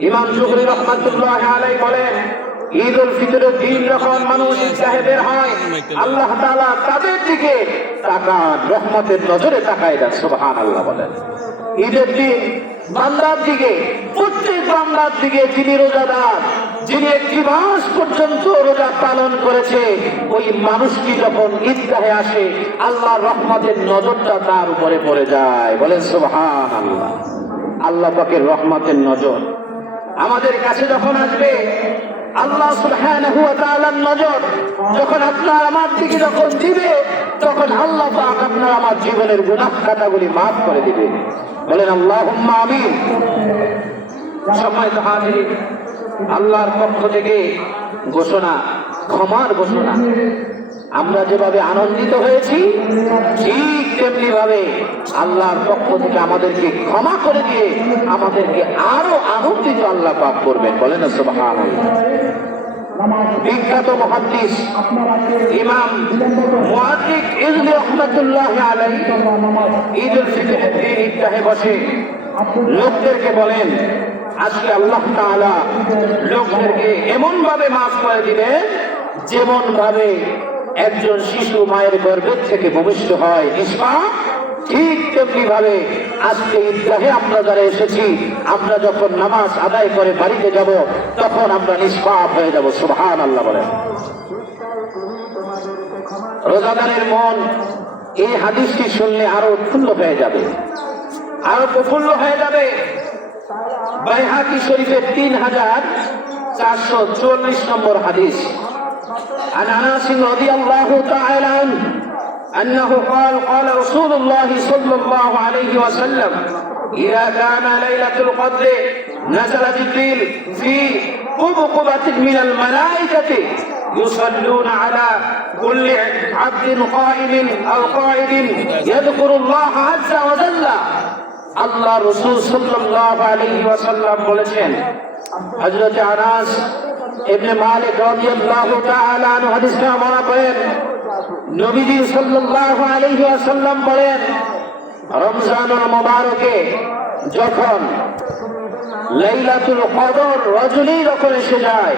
ইমাম জুহরি রাহমাতুল্লাহি আলাইহি বলেন, ঈদ উল ফিতরের দিন যখন মানুষ ঈদগাহে বের হয়, আল্লাহ তাআলা তাদের দিকে তাকান, রহমতের নজরে তাকায় দেন। সুবহানাল্লাহ বলেন। ঈদের দিন বান্দার দিকে, প্রত্যেক বান্দার দিকে, যিনি রোজাদার, যিনি একটি মাস পর্যন্ত রোজা পালন করেছে, ওই মানুষটি যখন ঈদগাহে আসে, আল্লাহর রহমতের নজরটা তার উপরে পড়ে যায়। বলেন সুবহানাল্লাহ। আল্লাহ পাকের রহমতের নজর আমাদের কাছে যখন আসবে, আল্লাহ সুবহানাহু ওয়া তাআলার নজর যখন আপনার আমার দিকে যখন দিবে, তখন আল্লাহ পাক আপনার আমার জীবনের গুনাহ খাতাগুলি মাফ করে দিবে। বলেন আল্লাহুম্মা আমিন। সম্মানিত হাজিরিন, আল্লাহর পক্ষ থেকে ঘোষণা, ক্ষমার ঘোষণা। আমরা যেভাবে আনন্দিত হয়েছি, ঠিক তেমনি ভাবে আল্লাহর পক্ষ থেকে আমাদেরকে ক্ষমা করে দিয়ে আমাদেরকে আরো আনন্দিত আল্লাহ পাক করবেন। বলেন না সুবহানাল্লাহ। বিখ্যাত মুহাদ্দিস ইমাম মুহাদ্দিস ইবনে রাহমাতুল্লাহি আলাইহি ঈদ উল ফিতরের দিন ঈদগাহে বসে লোকদেরকে বলেন, আজকে আল্লাহ তাআলা লোকদেরকে এমন ভাবে মাফ করে দিবেন, যেমন ভাবে একজন শিশু মায়ের গর্ভের থেকে ভূমিষ্ঠ হয় নিষ্পাপ, ঠিক তেমনি ভাবে আজকে ঈদগাহে আমরা যারা এসেছি, আমরা যখন নামাজ আদায় করে বাড়িতে যাব, তখন আমরা নিষ্পাপ হয়ে যাব। সুবহানাল্লাহ বলেন। রোজাদারের মন এই হাদিসটি শুনলে আরো উৎফুল্ল হয়ে যাবে, আরো প্রফুল্ল হয়ে যাবে। বাইহাকি শরীফের 3444 নম্বর হাদিস। عن انس رضي الله تعالى عنه انه قال قال رسول الله صلى الله عليه وسلم اذا كان ليله القدر نزل جبريل في قبقبه من الملائكه يصلون على كل عبد قائم او قاعد يذكر الله عز وجل। আল্লাহ রাসূল সাল্লাল্লাহু আলাইহি ওয়াসাল্লাম বলেছেন, হযরত আনাস ইবনে মালিক রাদিয়াল্লাহু তাআলা আনহু হাদিসটা বর্ণনা করেন, নবীজি সাল্লাল্লাহু আলাইহি ওয়াসাল্লাম বলেন, রমজানুল মুবারকে যখন লাইলাতুল কদর রজনী যখন এসে যায়,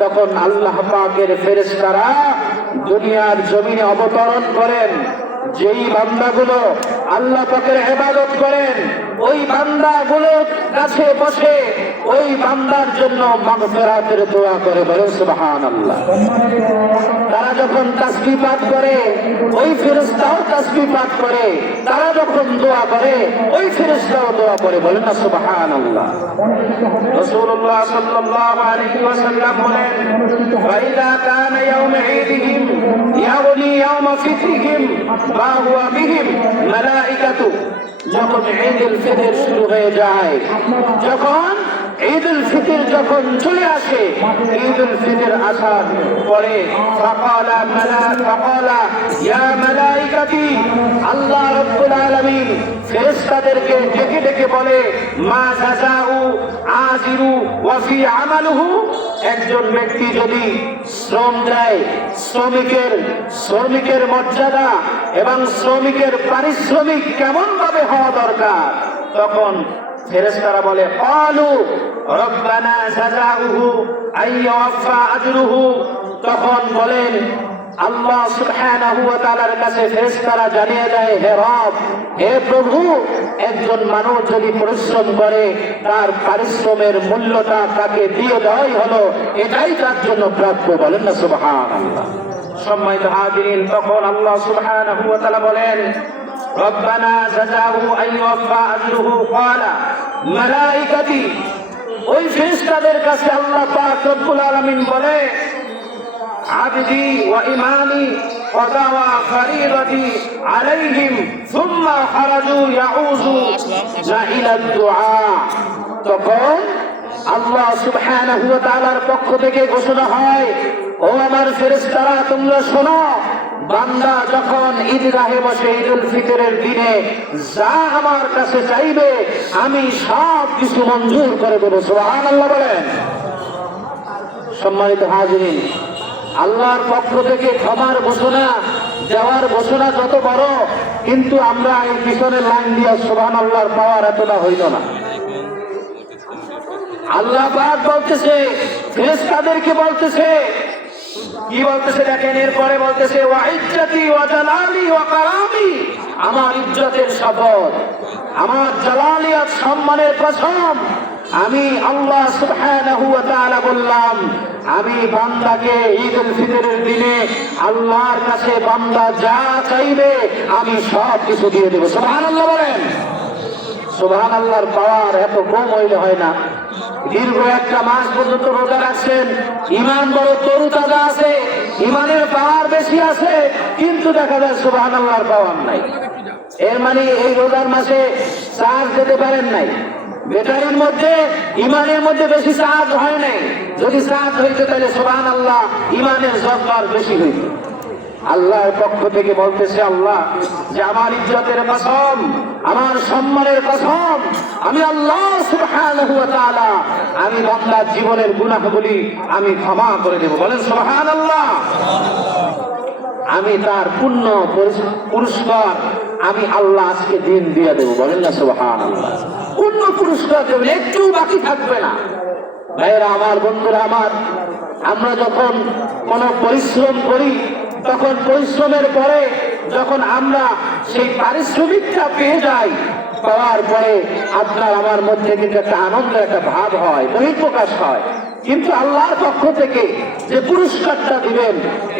তখন আল্লাহ পাকের ফেরেশতারা দুনিয়ার জমিনে অবতরণ করেন। যেই বান্দাগুলো আল্লাহ পাকের ইবাদত করেন, ওই বান্দাগুলোর কাছে বসে ওই বান্দার জন্য মাগফিরাতের দোয়া করে। বলেন সুবহানাল্লাহ। তারা যখন তাসবিহ পাঠ করে, ওই ফেরেশতাও তাসবিহ পাঠ করে। তারা যখন দোয়া করে, ওই ফেরেশতাও দোয়া করে। বলেন না সুবহানাল্লাহ। রাসূলুল্লাহ সাল্লাল্লাহু আলাইহি ওয়াসাল্লাম বলেন, ফাইদা কানা ইয়াউম ঈদিহিম ইয়াওলি ইয়াউম ফিতরিহিম মা হুয়া বিহিম মালাইকাতু। যখন ঈদ উল ফিতর শুরু হয়ে যায়, যখন ঈদ উল ফিতর যখন চলে আসে, ঈদ উল ফিতর আসার পরে ফাকালা ইয়া মালাইকাতি, আল্লাহ রাব্বুল আলামিন ফেরেশতাদেরকে ডেকে ডেকে বলে, মা জাযাউ আজিরু ওয়া ফি আমালুহু। একজন ব্যক্তি যদি শ্রম দেয়, শ্রমিকের মর্যাদা এবং শ্রমিকের পারিশ্রমিক কেমন ভাবে হওয়া দরকার, তখন ফেরেশতারা বলে, ক্বালু রব্বানা জাযাউহু আইয়ুফা আজরুহু। তখন বলেন আল্লাহ সুবহানাহু ওয়া তাআলার কাছে ফেরেশতারা জানিয়ে দেয়, হে রব, হে প্রভু, একজন মানুষ যদি পরিশ্রম করে, তার পারিশ্রমের মূল্যটা তাকে দিয়ে দেওয়াই হলো, এটাই তার জন্য প্রাপ্য। বলেন না সুবহানাল্লাহ। সম্মানিত হাজিরিন, তখন আল্লাহ সুবহানাহু ওয়া তাআলা বলেন, রব্বানা জাযাউহু আইয়ুফা আজরুহু ক্বালা মালাইকাতি। ওই ফেরেশতাদের কাছে আল্লাহ পাক রব্বুল আলামিন বলে, আবদি ওয়া ইমানি ওয়া ফরিদাতি আলাইহিম সুম্মা খারাজু ইয়াউযু ইলা দুআ। তখন আল্লাহ সুবহানাহু ওয়া তাআলার পক্ষ থেকে ঘোষণা হয়, ও আমার ফেরেশতারা তোমরা শোনো, বান্দা যখন ঈদগাহে বসে ঈদুল ফিতরের দিনে যা আমার কাছে চাইবে আমি সব কিছু মঞ্জুর করে দেবো। সুবহানাল্লাহ বলেন। সম্মানিত হাজিরিন, আল্লাহর পক্ষ থেকে ক্ষমার ঘোষণা, দেওয়ার ঘোষণা যত বড়, কিন্তু আমরা এই পিছনের লাইন দিয়ে সুবহানাল্লাহর পাওয়ার এতটা হইল না। আল্লাহ পাক বলতেছে, ফেরেশতাদেরকে বলতেছে, কি বলতেছে দেখেন, এরপরে বলতেছে ওয়া ইজ্জতি ওয়া জালালি ওয়া কারামি, আমার ইজ্জতের শপথ, আমার জালালিয়াত সম্মানের কসম, আমি আল্লাহ সুবহানাহু ওয়া তাআলা বললাম, আমি বান্দাকে ঈদুল ফিতরের দিনে আল্লাহর কাছে বান্দা যা চাইবে আমি সব কিছু দিয়ে দেব। সুবহানাল্লাহ বলেন। সুবহানাল্লাহর পাওয়ার এত কম হইলে হয় না। দীর্ঘ একটা মাস পর্যন্ত রোজা রাখছেন, ইমান বড় তরুতাজা আছে, ইমানের পাওয়ার বেশি আছে, কিন্তু দেখা যায় সুবহানাল্লাহর পাওয়ার নাই। এর মানে এই রোজার মাসে চার্জ দিতে পারেন নাই, ব্যাটারির মধ্যে ইমানের মধ্যে বেশি চার্জ হয় নাই। যদি চার্জ হইতে তাহলে সুবহানাল্লাহ ইমানের জজ্বার বেশি হইত। আল্লাহর পক্ষ থেকে বলতেছে আল্লাহ যে আমার ইজ্জতের কসম, আমার সম্মানের কসম, আমি আল্লাহ সুবহানাহু ওয়া তাআলা আমি বান্দার জীবনের গুনাহগুলি আমি ক্ষমা করে দেব। বলেন সুবহানাল্লাহ। আমি তার পূর্ণ পুরস্কার আমি আল্লাহ আজকে দিন দিয়ে দেব। বলেন না সুবহানাল্লাহ। পূর্ণ পুরস্কার দেবেন, একটু বাকি থাকবে না। ভাইরা আমার, বন্ধুরা আমার, আমরা যখন কোন পরিশ্রম করি তখন পরিশ্রমের পরে যখন আমরা সেই পারিশ্রমিকটা পেয়ে যাই, পাওয়ার পরে আপনার আমার মধ্যে কিন্তু একটা আনন্দের একটা ভাব হয়, বহিঃপ্রকাশ হয়। কিন্তু আল্লাহর পক্ষ থেকে যে পুরস্কারটা দিবেন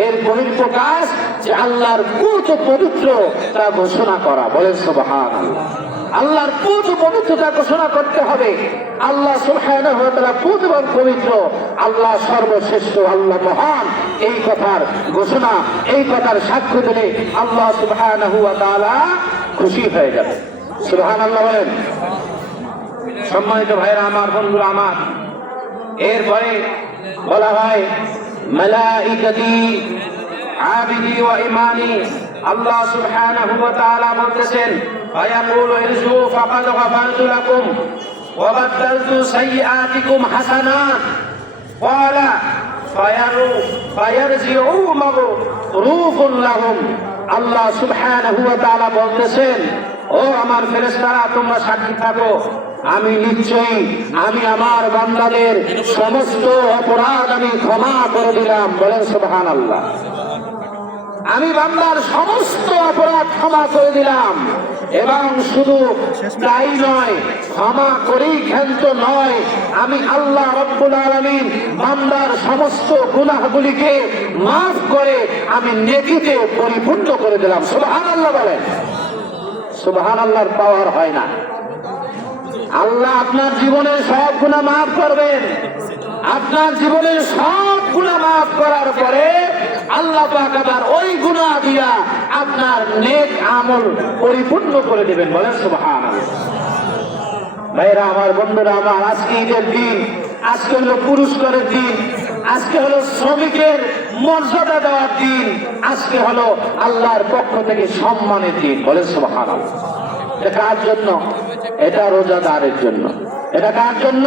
এর বহিঃপ্রকাশ যে আল্লাহর কত পবিত্র তা ঘোষণা করা। বলেন সুবহানাল্লাহ। আল্লাহর পূত পবিত্রতা ঘোষণা করতে হবে। আল্লাহ সুবহানাহু ওয়া তাআলা পূত এবং পবিত্র, আল্লাহ সর্বশ্রেষ্ঠ, আল্লাহ মহান, এই কথার ঘোষণা, এই কথার সাক্ষ্য দিলে আল্লাহ সুবহানাহু ওয়া তাআলা খুশি হয়ে যাবে। সুবহানাল্লাহ বলেন। সম্মানিত ভাইরা আমার, বন্ধুরা আমার, এরপরে বলা হয় মালাইকাতি আবিদি ওয়া ইমানি। আল্লাহ সুবহানাহু ওয়া তাআলা বলতেছেন ফায়াকুলু ইরজু ফাকাদ গাফারতু লাকুম ওয়া বাদদালতু সাইয়্যাতিকুম হাসানাত ক্বালা ফায়ারজিউ মাগরুফুন লাহুম। আল্লাহ সুবহানাহু ওয়া তাআলা বলতেছেন, ও আমার ফেরেশতারা তোমরা সাক্ষী থাকো, আমি নিশ্চয়ই আমি আমার বান্দাদের সমস্ত অপরাধ আমি ক্ষমা করে দিলাম। বলেন সুবহানাল্লাহ। আমি বান্দার সমস্ত অপরাধ ক্ষমা করে দিলাম, এবং শুধু তাই নয়, ক্ষমা করেই ক্ষান্ত নয়, আমি আল্লাহ রব্বুল আলামিন বান্দার সমস্ত গুনাহগুলিকে মাফ করে আমি নেকিতে পরিপূর্ণ করে দিলাম। সুবহানাল্লাহ বলেন। সুবহানাল্লাহর পাওয়ার হয় না। আল্লাহ আপনার জীবনের সব গুনাহ মাফ করবেন। আপনার জীবনের সব গুনাহ মাফ করার পরে আল্লাহ পাক আবার ওই গুনাহ দিয়া আপনার নেক আমল পরিপূর্ণ করে দেবেন। বলেন সুবহানাল্লাহ। ভাইরা আমার, বন্ধুরা আমার, আজকে ঈদের দিন, আজকে হলো পুরস্কারের দিন, আজকে হলো শ্রমিকের মর্যাদা দেওয়ার দিন, আজকে হলো আল্লাহর পক্ষ থেকে সম্মানের দিন। বলেন সুবহানাল্লাহ। এটা কার জন্য? এটা রোজাদারের জন্য। এটা কার জন্য?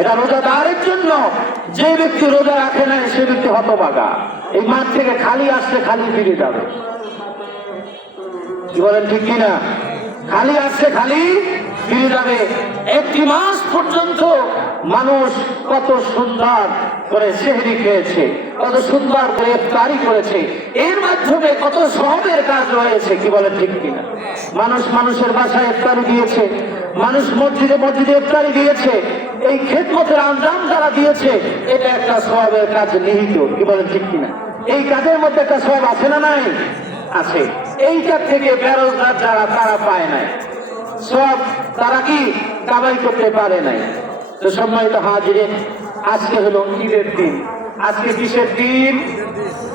এটা রোজাদারের জন্য। যে ব্যক্তি রোজা রাখে নাই সে ব্যক্তি হতভাগা। এই মাঠ থেকে খালি আসলে খালি ফিরে যাবে। কি বলেন, ঠিক কিনা? খালি আসছে খালি ফিরে যাবে। একটি মাস পর্যন্ত মানুষ কত সুন্দর করে সেহরি খেয়েছে, কত সুন্দর করে ইফতারি করেছে, এর মাধ্যমে কত সওয়াবের কাজ রয়েছে। কি বলেন, ঠিক কিনা? মানুষ মানুষের বাসায় ইফতারি দিয়েছে, মানুষ মসজিদে মসজিদে ইফতারি দিয়েছে, এই খেদমতের আঞ্জাম যারা দিয়েছে এটা একটা সওয়াবের কাজ নিহিত। কি বলেন, ঠিক কিনা? এই কাজের মধ্যে একটা সওয়াব আছে না নাই? আছে। এইটা থেকে বেরোজগার যারা, তারা পায় নাই সব, তারা কি কামাই করতে পারে নাই। তো সম্মানিত হাজিরিন, আজকে হলো ঈদের দিন। আজকে কিসের দিন?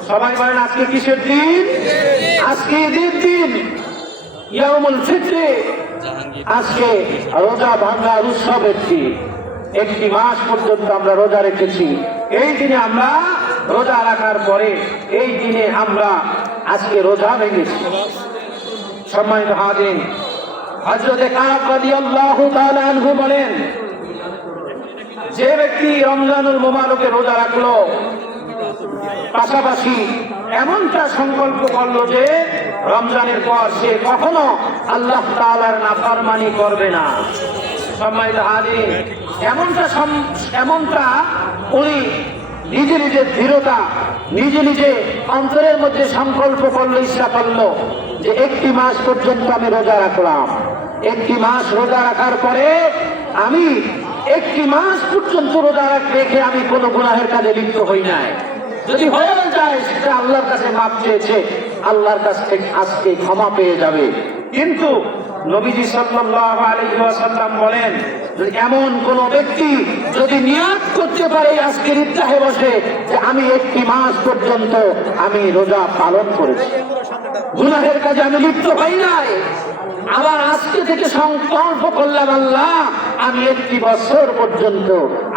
সবাই বলেন, আজকে কিসের দিন? আজকে ঈদের দিন, ইয়াউমুল ফিতর। আজকে রোজা ভাঙার উৎসবের দিন। একটি মাস পর্যন্ত আমরা রোজা রেখেছি। এই দিনে আমরা রোজা রাখার পরে এই দিনে আমরা আজকে রোজা ভেঙেছি। সম্মানিত হাজিরিন, হযরতে কাব রাদিয়াল্লাহু তাআলা আনহু বলেন, যে ব্যক্তি রমজানুল মুবারকে রোজা রাখলো, পাশাপাশি এমনটা সংকল্প করলো যে রমজানের পর সে কখনো আল্লাহ তাআলার নাফরমানি করবে না। সম্মানিত হাজিরিন, এমনটা উনি নিজে নিজে দৃঢ়তা, নিজে অন্তরের মধ্যে সংকল্প করলো, ইচ্ছা করলো যে একটি মাস পর্যন্ত আমি রোজা রাখলাম। একটি মাস রোজা রাখার পরে আমি একটি মাস পর্যন্ত রোজা রেখে আমি কোনো গুনাহের কাজে লিপ্ত হই নাই। যদি হয়ে যায় সেটা আল্লাহর কাছে মাপ চেয়েছে, আল্লাহর কাছ থেকে আজকে ক্ষমা পেয়ে যাবে। কিন্তু নবীজি সাল্লাল্লাহু আলাইহি ওয়াসাল্লাম বলেন, এমন কোন ব্যক্তি যদি নিয়াত করতে পারে আজকের ইফতারে বসে যে আমি একটি মাস পর্যন্ত আমি রোজা পালন করেছি, গুনাহের কাজে আমি লিপ্ত হই নাই, আবার আজকে থেকে সংকল্প করলাম আল্লাহ আমি একটি বছর পর্যন্ত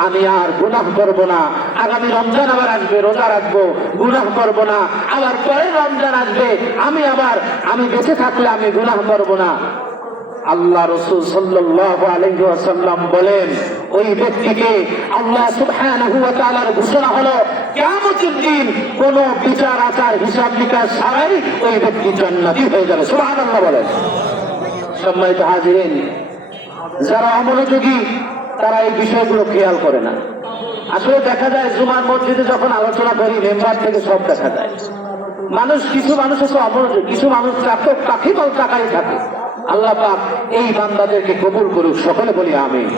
আমি আর গুনাহ করব না, আগামী রমজান আবার আসবে রোজা রাখবো, গুনাহ করব না, আবার পরে রমজান আসবে আমি বেঁচে থাকলে আমি গুনাহ করব না। আল্লাহ রাসূল সাল্লাল্লাহু আলাইহি ওয়াসাল্লাম বলেন, ওই ব্যক্তিকে আল্লাহ সুবহানাহু ওয়া তাআলার ঘোষণা হলো কিয়ামতের দিন কোন বিচার আচার হিসাব নিকাশ ছাড়াই ওই ব্যক্তি জান্নাতি হয়ে যাবে। সুবহানাল্লাহ বলেন। সম্মানিত হাজিরিন, যারা অমনোযোগী তারা এই বিষয়গুলো খেয়াল করে না। আসলে দেখা যায় জুমার মসজিদে যখন আলোচনা করি মেম্বার থেকে সব দেখা যায়। কিছু মানুষ আছে অমনোযোগী, কিছু মানুষ কাঠি বল টাকাই থাকে। আল্লাহ পাক এই বান্দাদেরকে কবুল করুক, সকলে বলি আমিন।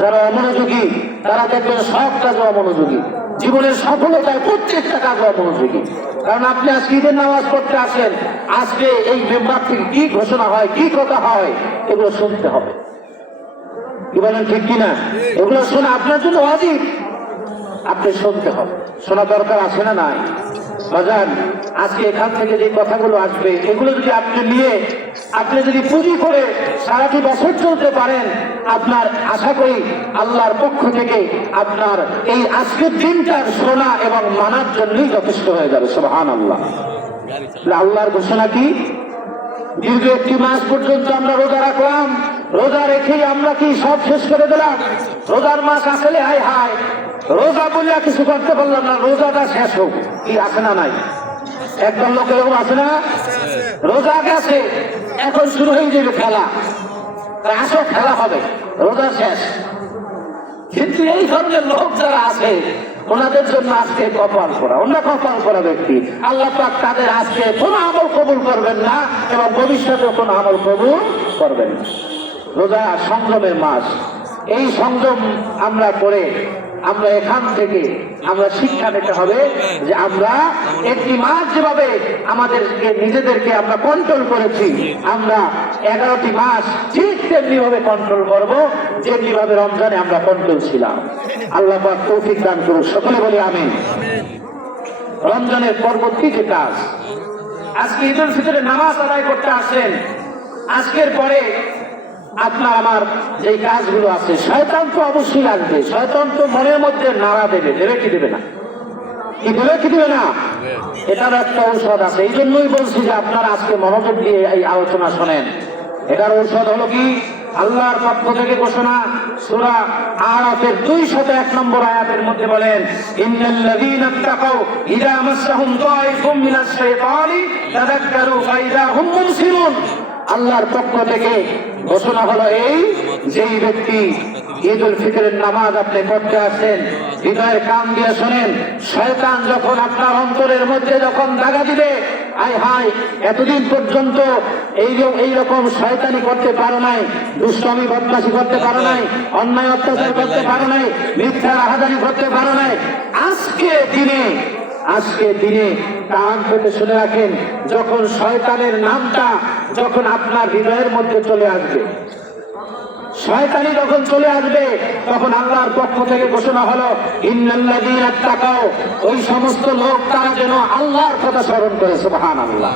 যারা অমনোযোগী তারা দেখবেন সব কাজে অমনোযোগী, জীবনের সফলতায় প্রত্যেকটা কাজে অমনোযোগী। কারণ আপনি আজকে ঈদের নামাজ পড়তে আসেন, আজকে এই মেম্বার থেকে কি ঘোষণা হয়, কি কথা হয়, এগুলো শুনতে হবে। কি বলেন, ঠিক কিনা? এগুলো শোনা আপনার জন্য ওয়াজিব, আপনি শুনতে হবে। শোনা দরকার আছে না নাই? বাজান, আজকে এখান থেকে যে কথাগুলো আসবে এগুলো যদি আপনি নিয়ে আপনি যদি পুঁজি করে সারাটি বছর চলতে পারেন, আপনার আশা করি আল্লাহর পক্ষ থেকে আপনার এই আজকের দিনটার শোনা এবং মানার জন্যই যথেষ্ট হয়ে যাবে। সুবহানাল্লাহ। আল্লাহর ঘোষণা কি? দীর্ঘ একটি মাস পর্যন্ত আমরা রোজা রাখলাম, রোজা রেখেই আমরা কি সব শেষ করে দিলাম? রোজার মাস আসলে হায় হায়, রোজা বলে কিছু করতে পারলাম না, রোজাটা শেষ হোক, কি আছে না নাই? একদম লোক এরকম আছে না? রোজা গেছে, এখন শুরু হয়ে যাবে খেলা, আসো খেলা হবে, রোজা শেষ। কিন্তু এই ধরনের লোক যারা আছে ওনাদের জন্য আজকে কপাল করা, ওনারা কপাল করা ব্যক্তি। আল্লাহ পাক তাদের আজকে কোনো আমল কবুল করবেন না এবং ভবিষ্যতে কোনো আমল কবুল করবেন না। রোজা সংযমের মাস, এই সংযম আমরা করে আমরা এখান থেকে আমরা শিক্ষা নিতে হবে যে আমরা একটি মাস যেভাবে আমাদেরকে নিজেদেরকে আমরা কন্ট্রোল করেছি, আমরা 11টি মাস ঠিক তেমনি ভাবে কন্ট্রোল করব যেমনি ভাবে রমজানে আমরা কন্ট্রোল ছিলাম। আল্লাহ পাক তৌফিক দান করুন, সকলে বলি আমিন। রমজানের পরবর্তী যে কাজ, আজকে ঈদুল ফিতরে নামাজ আদায় করতে আসেন, আজকের পরে আপনার আমার যে কাজগুলো আছে, শয়তান তো অবশ্যই আসবে, শয়তান তো মনের মধ্যে নাড়া দেবে, দেবে কি দেবে না? কি দেবে কি দেবে না? এটার একটা ঔষধ আছে। এই জন্যই বলছি যে আপনারা আজকে মনোযোগ দিয়ে এই আলোচনা শোনেন। এটার ঔষধ হলো কি? আল্লাহর পক্ষ থেকে ঘোষণা, সূরা আরাফের 201 নম্বর আয়াতের মধ্যে বলেন, ইন্নাল্লাযীনা তাকাউ ইযা মাসসাহুম তায়িফুম মিনাশ শাইতানি তাযাক্কারু ফাইযা হুম মুবসিরুন। আল্লাহর পক্ষ থেকে ঘোষণা হলো এই, যেই ব্যক্তি ঈদুল ফিতরের নামাজ আপনি পড়তে আসেন, হৃদয়ের কান দিয়ে শোনেন, শয়তান যখন আপনার অন্তরের মধ্যে যখন দাগা দিবে, আয় হায় এতদিন পর্যন্ত এইরকম শয়তানি করতে পারো নাই, দুষ্টামি বদমাশি করতে পারো নাই, অন্যায় অত্যাচার করতে পারো নাই, মিথ্যা রাহাজানি করতে পারো নাই, আজকে দিনে কান পেতে শুনে রাখেন, যখন শয়তানের নামটা যখন আপনার হৃদয়ের মধ্যে চলে আসবে, শয়তানি যখন চলে আসবে, তখন আল্লাহর পক্ষ থেকে ঘোষণা হলো, ইন্নাল্লাযীনা তাকাউ, ওই সমস্ত লোক তারা যেন আল্লাহর কথা স্মরণ করে। সুবহানাল্লাহ।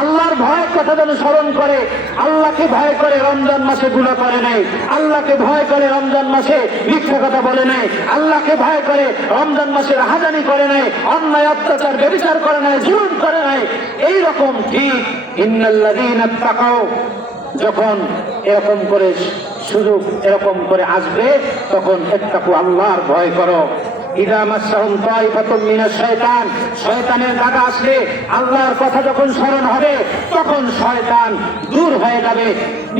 আল্লাহর ভয়ের কথা যেন স্মরণ করে। আল্লাহকে ভয় করে রমজান মাসে গুনাহ করে নাই, আল্লাহকে ভয় করে রমজান মাসে মিথ্যা কথা বলে নাই, আল্লাহকে ভয় করে রমজান মাসে রাহাজানি করে নাই, অন্যায় অত্যাচার ব্যভিচার করে নাই, জুলুম করে নাই। এইরকম ঠিক ইন্নাল্লাযীনা তাকাও, যখন এরকম করে সুযোগ এরকম করে আসবে তখন ইত্তাকু, আল্লাহর ভয় করো। ইযা মাসসাহুম তাইফাতুম মিনাশ শাইতান, শয়তানের দাগা আসলে আল্লাহর কথা যখন স্মরণ হবে তখন শয়তান দূর হয়ে যাবে,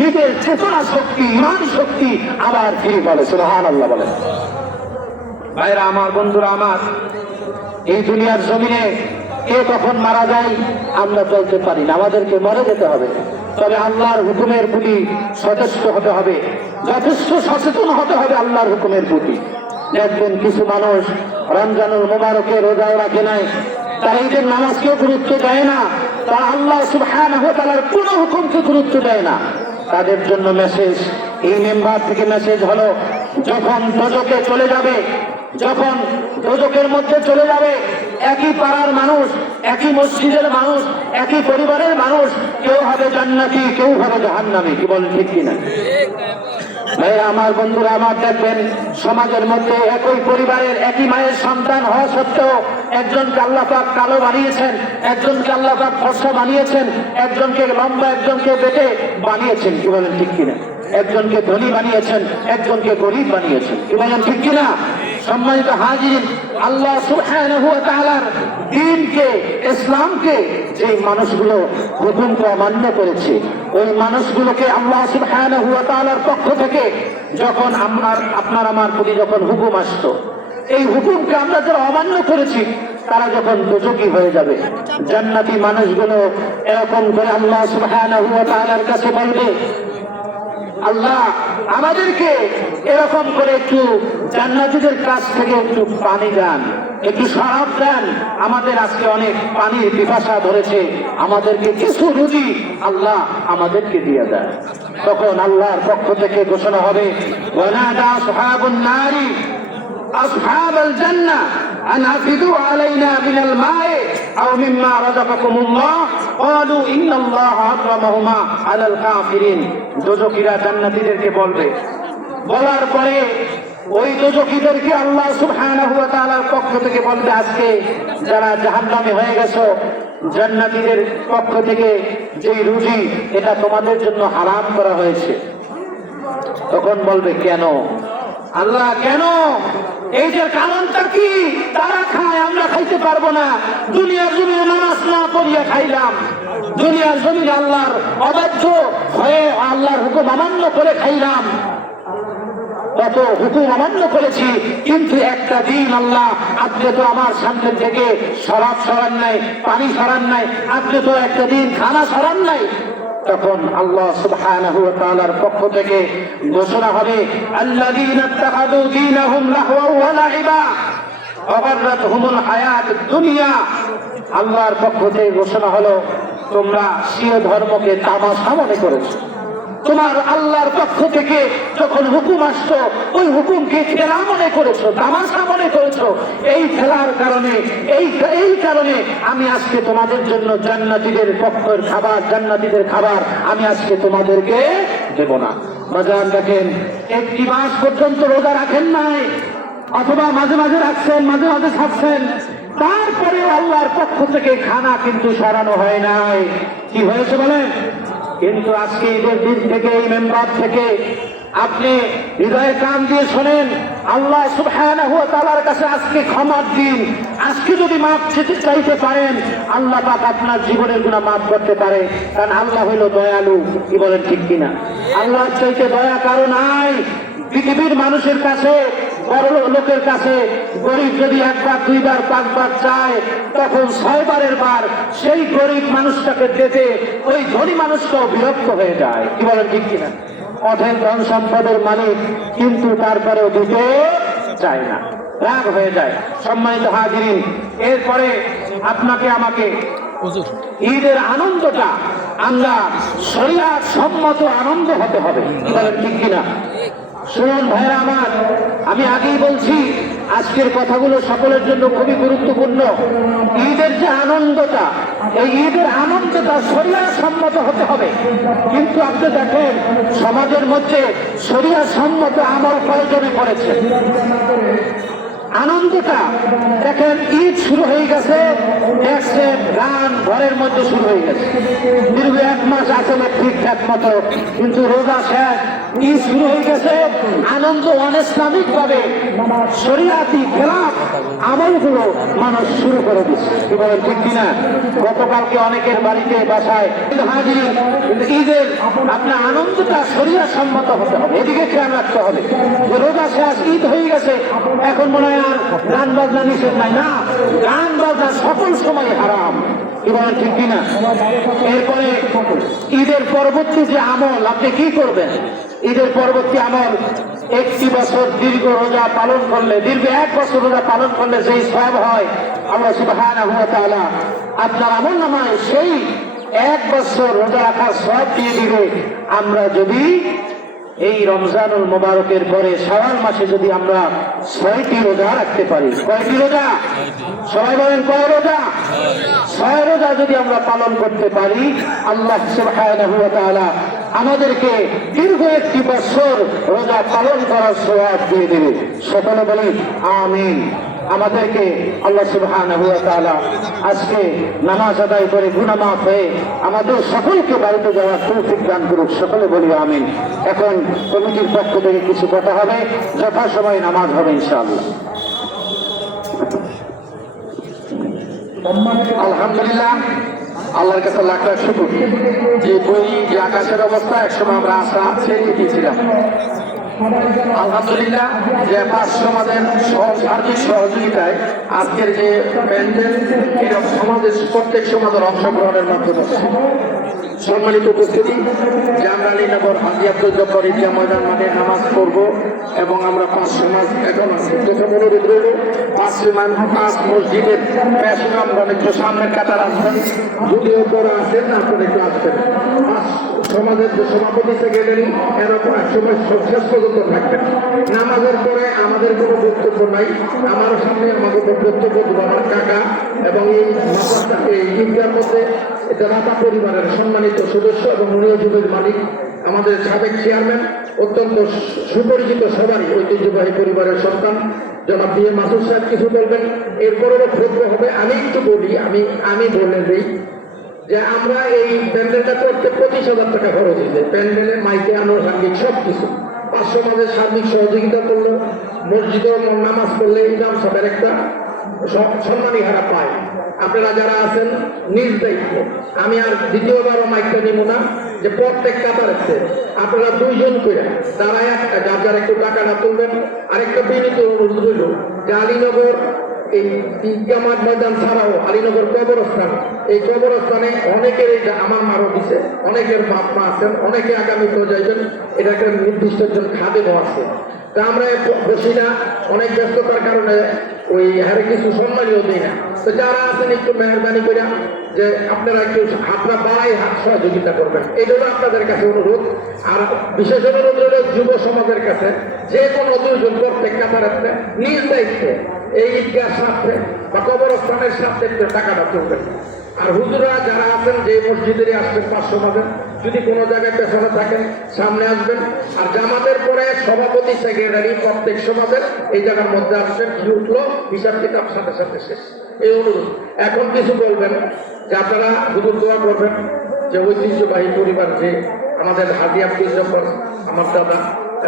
নিজের চেতনা শক্তি ইমান শক্তি আবার ফিরে পাবে। সুবহানাল্লাহ বলে। ভাইরা আমার, বন্ধুরা আমার, এই দুনিয়ার জমিনে কে কখন মারা যায় আমরা বলতে পারি না, আমাদেরকে মরে যেতে হবে। তবে আল্লাহর হুকুমের প্রতি সচেষ্ট হতে হবে, যথেষ্ট সচেতন হতে হবে আল্লাহর হুকুমের প্রতি। দেখবেন কিছু মানুষ রমজানুল মুবারকে রোজাও রাখে নাই, তারা ঈদের নামাজকেও গুরুত্ব দেয় না, তারা আল্লাহ সুবহানাহু ওয়া তাআলার কোনো হুকুমকে গুরুত্ব দেয় না। তাদের জন্য মেসেজ, এই মেম্বার থেকে মেসেজ হলো, যখন দোজখে চলে যাবে, যখন দোজখের মধ্যে চলে যাবে, একই পাড়ার মানুষ, একই মসজিদের মানুষ, একই পরিবারের মানুষ, কেউ হবে জান্নাতি, কেউ হবে জাহান্নামী। কি বলেন, ঠিক কিনা? ভাইরা আমার, বন্ধুরা আমার, দেখবেন সমাজের মধ্যে একই পরিবারের একই মায়ের সন্তান হওয়া সত্ত্বেও একজনকে আল্লাহ পাক কালো বানিয়েছেন, একজনকে আল্লাহ পাক ফর্সা বানিয়েছেন, একজনকে লম্বা, একজনকে বেটে বানিয়েছেন। কি বলেন, ঠিক কিনা? একজনকে ধনী বানিয়েছেন, একজনকে গরিব বানিয়েছেন। কি বলেন, ঠিক কিনা? সম্মানিত হাজির, আল্লাহ সুবহানাহু ওয়া তাআলার দ্বীনকে, ইসলামকে যে মানুষগুলো হুকুমকে অমান্য করেছে, ওই মানুষগুলোকে আল্লাহ সুবহানাহু ওয়া তাআলার পক্ষ থেকে যখন আপনার আমার প্রতি যখন হুকুম আসতো, এই হুকুমকে আমরা যারা অমান্য করেছি তারা যখন দোজখী হয়ে যাবে, জান্নাতি মানুষগুলো এরকম করে আল্লাহ সুবহানাহু ওয়া তাআলার কাছে বলবে, আল্লাহ আমাদেরকে এরকম করে একটু জান্নাতীদের কাছ থেকে একটু পানি দেন, একটু শরাব দেন, আমাদের আজকে অনেক পানির পিপাসা ধরেছে, আমাদেরকে কিছু রুজি আল্লাহ আমাদেরকে দিয়ে দেন। তখন আল্লাহর পক্ষ থেকে ঘোষণা হবে, ওয়ানাদা আসহাবুন নারি আসহাবাল জান্নাহ আন আফিদু আলাইনা মিনাল মা'i আও মিম্মা রাযাকাকুমুল্লাহ ক্বালু ইন্নাল্লাহা হারামাহুমা আলাল কাফিরিন। দোজখীরা জান্নাতীদেরকে বলবে, বলার পরে ওই দোজখীদেরকে আল্লাহ সুবহানাহু ওয়া তাআলার পক্ষ থেকে বলবে, আজকে যারা জাহান্নামী হয়ে গেছো, জান্নাতীদের পক্ষ থেকে যে রুজি এটা তোমাদের জন্য হারাম করা হয়েছে। তখন বলবে, কেন আল্লাহ, কেন? এই যে কারণটা কি? তারা খায়, আমরা খাইতে পারবো না। দুনিয়ার জমিনে নামাজ না পড়িয়া খাইলাম, দুনিয়ার জমিনে আল্লাহর অবাধ্য হয়ে আল্লাহর হুকুম অমান্য করে খাইলাম, কত হুকুম অমান্য করেছি, কিন্তু একটা দিন আল্লাহ আপনি তো আমার সামনে থেকে শরাব সরান নাই, পানি সরান নাই, আপনি তো একটা দিন খানা সরান নাই। তখন আল্লাহ সুবহানাহু ওয়া তাআলার পক্ষ থেকে ঘোষণা হবে, আল্লাযীনা ইত্তাখাযু দীনাহুম লাহওয়ান ওয়া লাইবা ওয়া গাররাতহুমুল হায়াতুদ দুনিয়া। আল্লাহর পক্ষ থেকে ঘোষণা হলো, তোমরা স্বীয় ধর্মকে তামাশা মনে করেছো। তোমার আল্লাহর পক্ষ থেকে যখন হুকুম আসতো, ওই হুকুমকে খেলা মনে করেছো, তামাশা মনে করেছো। এই খেলার কারণে, এই কারণে আমি আজকে তোমাদের জন্য জান্নাতীদের পক্ষের খাবার, জান্নাতীদের খাবার আমি আজকে তোমাদেরকে দেব না। বাজার দেখেন, একটি মাস পর্যন্ত রোজা রাখেন নাই, অথবা মাঝে মাঝে রাখছেন, মাঝে মাঝে ছাড়ছেন, তারপরে আল্লাহর পক্ষ থেকে খানা কিন্তু সরানো হয় নাই। কি হয়েছে বলেন? কিন্তু আজকে ঈদের দিন থেকে, এই মেম্বার থেকে আপনি হৃদয়ে কান দিয়ে শোনেন, আল্লাহ সুবহানাহু ওয়া তাআলার কাছে আজকে ক্ষমার দিন। আজকে যদি মাফ চাইতে পারেন, আল্লাহ পাক আপনার জীবনের গুনাহ মাফ করতে পারে, কারণ আল্লাহ হইল দয়ালু। কি বলেন, ঠিক কিনা? আল্লাহর চাইতে দয়া কারো নাই পৃথিবীর মানুষের কাছে। বড় লোকের কাছে গরিব যদি একবার, দুইবার, পাঁচবার চায়, তখন 6 বারের বার সেই গরিব মানুষটাকে দিতে ওই ধনী মানুষটাও বিরক্ত হয়ে যায়। কি বলেন, ঠিক কিনা? অঢেল ধন সম্পদের মালিক, কিন্তু তারপরেও দিতে চায় না, রাগ হয়ে যায়। সম্মানিত হাজিরিন, এরপরে আপনাকে আমাকে ঈদের আনন্দটা আমরা শরীয়ত সম্মত আনন্দ হতে হবে। কি বলেন, ঠিক কিনা? শুনুন ভাইরা আমার, আমি আগেই বলছি, আজকের কথাগুলো সকলের জন্য খুবই গুরুত্বপূর্ণ। ঈদের যে আনন্দটা, এই ঈদের আনন্দটা শরিয়া সম্মত হতে হবে। কিন্তু আপনি দেখেন সমাজের মধ্যে শরিয়া সম্মত আমল প্রয়োজনে পড়েছে। আনন্দটা দেখেন ঈদ শুরু হয়ে গেছে, দেখছেন গান ঘরের মধ্যে শুরু হয়ে গেছে, দীর্ঘ 1 মাস আসলে ঠিকঠাক মতো, কিন্তু রোজা শেষ, ঈদ শুরু হয়ে গেছে, আনন্দ অনিসলামিক ভাবে শরিয়াতি খেলাফ আমলগুলো মানুষ শুরু করে দিচ্ছে। কি বলেন ঠিক কিনা? গতকালকে অনেকের বাড়িতে বাসায় হাজির, কিন্তু ঈদের আপনার আনন্দটা শরিয়া সম্মত হতে হবে, এদিকে খেয়াল রাখতে হবে। যে রোজা শেষ, ঈদ হয়ে গেছে, এখন মনে হয় আর গান বাজনা নিষেধ নাই, না, গান বাজনা সকল সময় হারাম। কি বলেন ঠিক কিনা? এরপরে ঈদের পরবর্তী যে আমল আপনি কি করবেন? ঈদের পরবর্তী আমল, একটি বছর দীর্ঘ রোজা পালন করলে, দীর্ঘ 1 বছর রোজা পালন করলে যেই সওয়াব হয়, আল্লাহ সুবহানাহু ওয়া তাআলা আপনার আমলনামায় সেই 1 বছর রোজা রাখার সওয়াব দিয়ে দিবে। আমরা যদি এই রমজানুল মোবারকের পরে শাওয়াল মাসে যদি আমরা 6টি রোজা রাখতে পারি, কয়টি রোজা? সবাই বলেন কয় রোজা? 6 রোজা যদি আমরা পালন করতে পারি, আল্লাহ সুবহানাহু ওয়া তাআলা আমাদেরকে দীর্ঘ 1 বছর রোজা পালন করার সওয়াব দিয়ে দেবে। সকলে বলেন আমিন। আমাদেরকে আল্লাহ সুবহানাহু ওয়া তাআলা আজকে নামাজ আদায় করে গুনাহ মাফ হয়ে আমাদের সকলকে বাড়িতে যাওয়ার তৌফিক দান করুক। সকলে বলি আমিন। এখন কমিটির পক্ষ থেকে কিছু কথা হবে, যথাসময়ে নামাজ হবে ইনশাআল্লাহ। আলহামদুলিল্লাহ, আল্লাহর কাছে লাখ লাখ শুকর যে বই যে আকাশের অবস্থা একসময় আমরা আশা ছেড়ে দিয়েছিলাম। আলহামদুলিল্লাহ যে 5 সমাজের সার্বিক সহযোগিতায় আজকের যে প্যান্ডেল, এরকম সমাজের প্রত্যেক সমাজের অংশগ্রহণের মাধ্যমে সম্মানিত উপস্থিতি, যে আমরা আলীনগর হাজী আব্দুল জব্বার ঈদগাহ ময়দান মাঠে নামাজ পড়ব এবং আমরা 5 সমাজ এখন প্রথম অনুরোধ রইল 5 মসজিদের আমরা একটু সামনের কাতার আসবেন, যদিও বড় আসেন না আপনারা একটু আসবেন। 5 সমাজের যে সভাপতি সেক্রেটারি এরকম এক সময় শেষ পর্যন্ত থাকবেন। নামাজের পরে আমাদের কোনো বক্তব্য নাই, আমার সামনে আমাদের বক্তব্য দেব আমার কাকা এবং এই ঈদগার মধ্যে জামাতা পরিবারের সম্মানিত সদস্য এবং নিয়োজিত মালিক আমাদের সাবেক চেয়ারম্যান, অত্যন্ত সুপরিচিত সবারই ঐতিহ্যবাহী পরিবারের সন্তান জনাব বি এ মাসুদ সাহেব কিছু বলবেন। এরপরও বক্তব্য হবে। আমি একটু বলি, আমি বলে দিই যে আমরা এই প্যান্ডেলটা করতে 25,000 টাকা খরচ হয়েছে। প্যান্ডেলে মাইকে আনুষঙ্গিক সব কিছু 5 সমাজের সার্বিক সহযোগিতা করলো। মসজিদে নামাজ পড়লে ইমাম সাহেবের একটা সম্মানী হারা পায়। আপনারা যারা আছেন নিজ দায়িত্ব, আমি আর দ্বিতীয়বারও মাইকটা নিব না, যে প্রত্যেক কাতারেতে আপনারা 2 জন করে তারা যার যার একটু টাকাটা তুলবেন। আরেকটা বিনীত অনুরোধ হইল যে আলীনগর এই ঈদগাহ মাঠ ময়দান ছাড়াও আলীনগর কবরস্থান, এই কবরস্থানে অনেকের এটা আমার মারও দিছে, অনেকের বাপ মা আছেন, অনেকে আগামীতেও যাইবেন, এটা একটা নির্দিষ্ট একজন খাদেমও আছে। তা আমরা বসি না, অনেক ব্যস্ততার কারণে ওই হারে কিছু সম্মানীয় দিই না। তো যারা আছেন একটু মেহরবানি করে যে আপনারা একটু হাতটা বাড়াই হাত সহযোগিতা করবেন, এই জন্য আপনাদের কাছে অনুরোধ। আর বিশেষ অনুরোধ হল যুব সমাজের কাছে, যে কোনো 2 জন প্রত্যেক কাতারে নিজ দায়িত্বে এই ঈদগার সাথে বা কবরস্থানের সাথে টাকাটা তুলবেন। আর হুজুরা যারা আছেন যে মসজিদেরই আসবেন 5 সমাজের, যদি কোনো জায়গায় পেছনে থাকেন সামনে আসবেন। আর জামাতের পরে সভাপতি সেক্রেটারি প্রত্যেক সমাজের এই জায়গার মধ্যে আসবেন। কি উঠলো হিসাব কিতাব সাথে সাথে শেষ। এই অনুরোধ। এখন কিছু বলবেন যে আপনারা হুজুর দোয়া করবেন যে ঐতিহ্যবাহী পরিবার যে আমাদের হাজী আব্দুল জব্বার আমার দাদা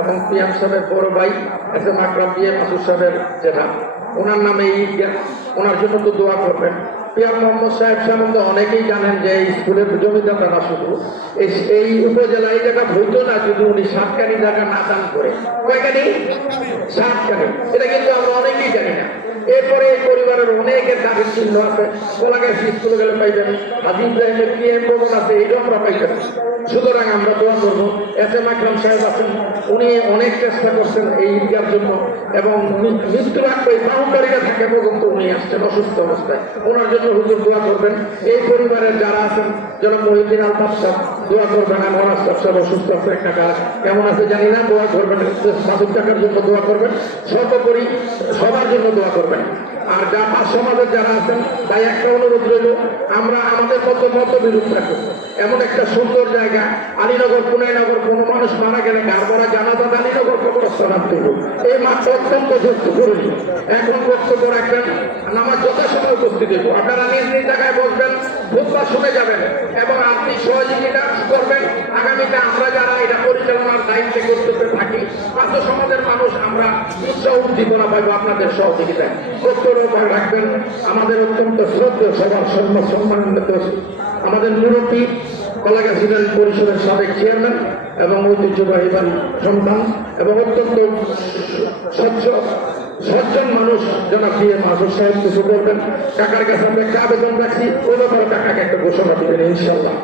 এবং পিএম সাহেবের বড় ভাই S M Akram B A Masud সাহেবের জেঠা, ওনার নামে ঈদগাহ, ওনার জন্য তো দোয়া করবেন। পিয়ার মোহাম্মদ সাহেব সম্বন্ধে অনেকেই জানেন যে এই স্কুলের জমিদাতা না, শুধু এই উপজেলা এই জায়গা হইতো না যদি উনি 7 জায়গা না দান করে। কয়খানি? 7 এটা কিন্তু আমরা অনেকেই জানি না। এরপরে এই পরিবারের অনেকের কাজের চিহ্ন আছে, কোলাগাছ স্কুলে গেলে পাইবেন, হাজী ইব্রাহিমের পিএম ভবন আছে, এটাও আমরা পাইবেন। সুতরাং আমরা দোয়া করবো। এস এম আকরাম সাহেব আছেন, উনি অনেক চেষ্টা করছেন এই ঈদগার জন্য এবং মৃত্যুর আগে বাউন্ডারিটা থাকে পর্যন্ত উনি আসছেন অসুস্থ অবস্থায়, ওনার জন্য হুজুর দোয়া করবেন। এই পরিবারের যারা আছেন যেন মহিউদ্দিন আলতাফ সাহেব দোয়া করবেন। আমার আলতাফ সাহেব অসুস্থ আছে, একটা কেমন আছে জানি না, দোয়া করবেন। মাসুদ টাকার জন্য দোয়া করবেন। সর্বোপরি সবার জন্য দোয়া করবেন। আর যা পাঁচ সমাজের যারা আছেন তাই একটা অনুরোধ রইল, আমরা আমাদের মত বিরোধ থাকবো। এমন একটা সুন্দর জায়গা আলীনগর, পুনাইনগর, কোনো মানুষ মারা গেলে গারবরা জানাজা আলীনগর কবরস্থান আনতে হবে। এই মাঠটা অত্যন্ত গুরুত্বপূর্ণ। এখন বক্তব্য রাখবেন, নামাজ যথাসময় উপস্থিত হইব। আপনারা নিজ নিজ জায়গায় বসবেন, খুতবা শুনে যাবেন এবং আর্থিক সহযোগিতা করবেন। আগামীতে আমরা যারা এটা পরিচালনার দায়িত্বে কর্তব্যে থাকি, পাঁচ সমাজের মানুষ আমরা উৎসাহ উদ্দীপনা পাইব আপনাদের সহযোগিতায়। বক্তব্য রাখবেন আমাদের অত্যন্ত শ্রদ্ধেয় সবার সম্মানিত আমাদের মুরব্বী কলাগাছি পরিষদের সাবেক চেয়ারম্যান এবং ঐতিহ্যবাহী বাড়ির সন্তান এবং অত্যন্ত সজ্জন মানুষ জনাব দিয়ে মাসুর সাহেব কিছু করবেন। কাকার কাছে আমরা একটা আবেদন রাখছি, ওই ব্যাপারে কাকাকে একটা ঘোষণা দিবেন ইনশাল্লাহ।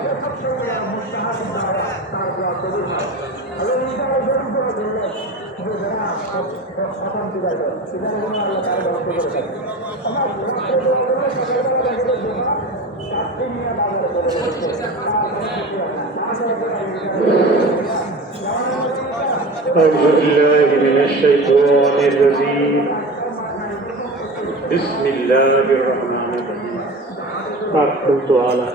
أعوذ بالله من الشيطان الرجيم بسم الله الرحمن الرحيم أقبلت على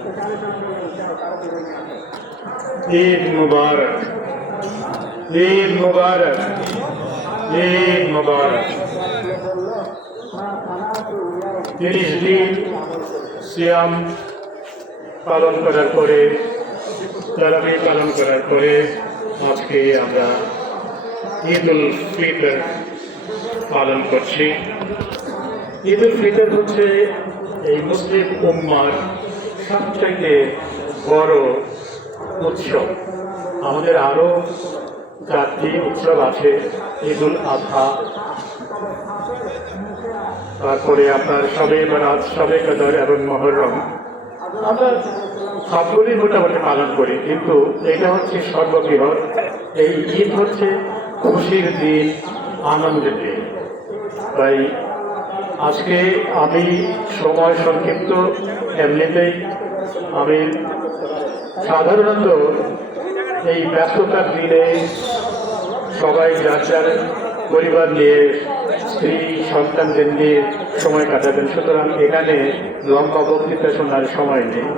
عيد مبارك عيد مبارك عيد مبارك 30 দিন সিয়াম পালন করার পরে, তারাবি পালন করার পরে আজকে আমরা ঈদ উল ফিতর পালন করছি। ঈদ উল ফিতর হচ্ছে এই মুসলিম উম্মার সবচাইতে বড় উৎসব। আমাদের আরও চারটি উৎসব আছে, ঈদ উল আযহা, তারপরে আপনার শবে বরাত, শবে কদর এবং মুহররম। আমরা সবগুলি মোটামুটি পালন করি, কিন্তু এটা হচ্ছে সর্ববৃহৎ। এই ঈদ হচ্ছে খুশির দিন, আনন্দের দিন। তাই আজকে আমি সময় সংক্ষিপ্ত, এমনিতেই আমি সাধারণত এই ব্যস্ততার দিনে সবাই যার যার পরিবার নিয়ে, স্ত্রী সন্তানদের নিয়ে সময় কাটাবেন, সুতরাং এখানে লম্বা বক্তৃতা শোনার সময় নেই।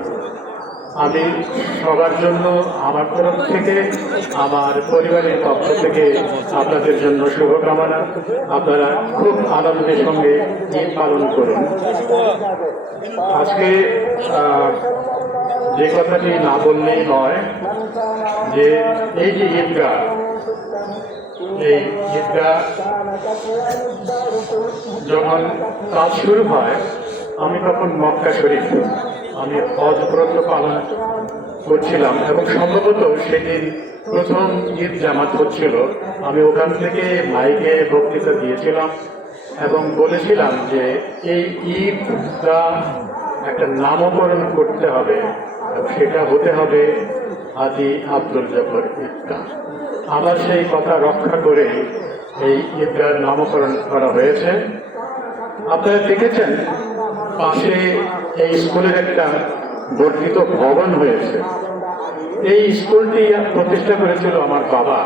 আমি সবার জন্য আমার তরফ থেকে, আমার পরিবারের পক্ষ থেকে আপনাদের জন্য শুভকামনা। আপনারা খুব আনন্দের সঙ্গে ঈদ পালন করুন। আজকে যে কথাটি না বললেই নয়, যে এই যে ঈদগাহ, এই ঈদগাহ যখন কাজ শুরু হয়, আমি তখন মক্কা শরীফ, আমি হজ ব্রত পালন করছিলাম এবং সম্ভবত সেদিন প্রথম ঈদ জামাত হচ্ছিল। আমি ওখান থেকে মাইকে বক্তৃতা দিয়েছিলাম এবং বলেছিলাম যে এই ঈদটা একটা নামকরণ করতে হবে, সেটা হতে হবে হাজী আব্দুল জব্বার ঈদগাহ। আমার সেই কথা রক্ষা করে এই ঈদগাহর নামকরণ করা হয়েছে। আপনারা দেখেছেন পাশে এই স্কুলের একটা বর্ধিত ভবন হয়েছে। এই স্কুলটি প্রতিষ্ঠা করেছিল আমার বাবা,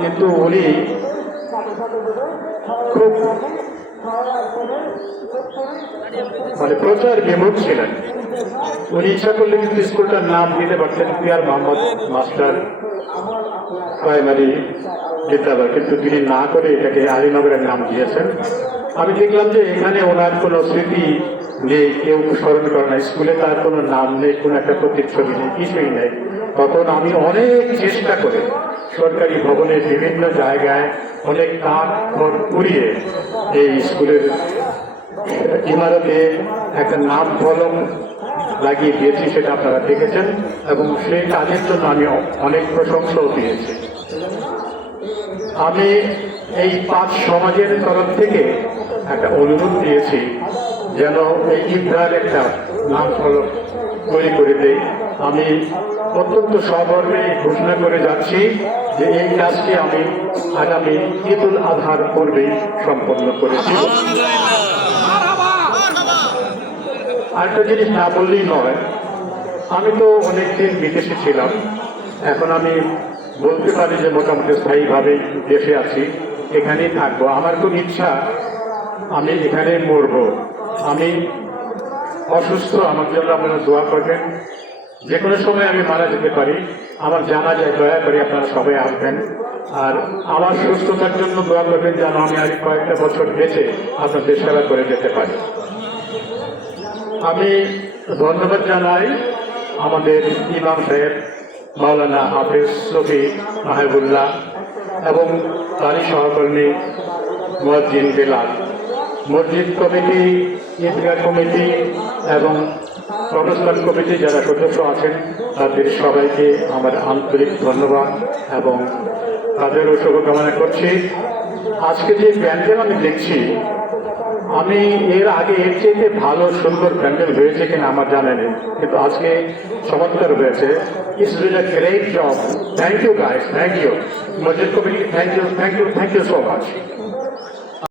কিন্তু উনি খুব প্রচার বিমুখ ছিলেন। উনি ইচ্ছা করলে কিন্তু স্কুলটার নাম দিতে পারতেন পিয়ার মোহাম্মদ মাস্টার প্রাইমারি বিদ্যালয়, কিন্তু তিনি না করে এটাকে আলীনগরের নাম দিয়েছেন। আমি দেখলাম যে এখানে ওনার কোনো স্মৃতি নেই, কেউ স্মরণ করে না, স্কুলে তার কোনো নাম নেই, কোনো একটা প্রতিচ্ছবি নেই, কিছুই নেই। তখন আমি অনেক চেষ্টা করে সরকারি ভবনের বিভিন্ন জায়গায় অনেক কাঠ খড় পুড়িয়ে এই স্কুলের ইমারতে একটা নাম ফলক লাগিয়ে দিয়েছি, সেটা আপনারা দেখেছেন এবং সেই কাজের জন্য আমি অনেক প্রশংসাও পেয়েছি। আমি এই 5 সমাজের তরফ থেকে একটা অনুরোধ দিয়েছি যেন এই ঈদগাহর একটা নাম ফলক তৈরি করে দেয়। আমি অত্যন্ত সগর্বে ঘোষণা করে যাচ্ছি যে এই কাজটি আমি আগামী ঈদ উল আযহার পূর্বেই সম্পন্ন করেছি। আরেকটা জিনিস না বললেই নয়, আমি তো অনেকদিন বিদেশে ছিলাম, এখন আমি বলতে পারি যে মোটামুটি স্থায়ীভাবে দেশে আছি, এখানেই থাকবো। আমার খুব ইচ্ছা আমি এখানে মরবো। আমি অসুস্থ, আমার জন্য আপনারা দোয়া করবেন। যে কোনো সময় আমি মারা যেতে পারি, আমার জানা যায়, দয়া করে আপনারা সবাই আসবেন। আর আমার সুস্থতার জন্য দোয়া করবেন যেন আমি আর কয়েকটা বছর বেঁচে আপনাদের সেবা করে যেতে পারি। আমি ধন্যবাদ জানাই আমাদের ইমাম সাহেব মাওলানা হাফেজ শফি মাহবুল্লাহ এবং তারই সহকর্মী মুয়াজ্জিন বেলাল, মসজিদ কমিটি, ঈদগাহ কমিটি এবং প্রবেশদ্বার কমিটি যারা সদস্য আছেন তাদের সবাইকে আমার আন্তরিক ধন্যবাদ এবং তাদেরও শুভকামনা করছি। আজকে যে প্যান্ডেল আমি দেখছি, আমি এর আগে এর চেয়ে ভালো সুন্দর প্যান্ডেল হয়েছে কিনা আমার জানা নেই, কিন্তু আজকে চমৎকার হয়েছে। It's been a great job. Thank you guys, thank you মসজিদ committee, thank you so much.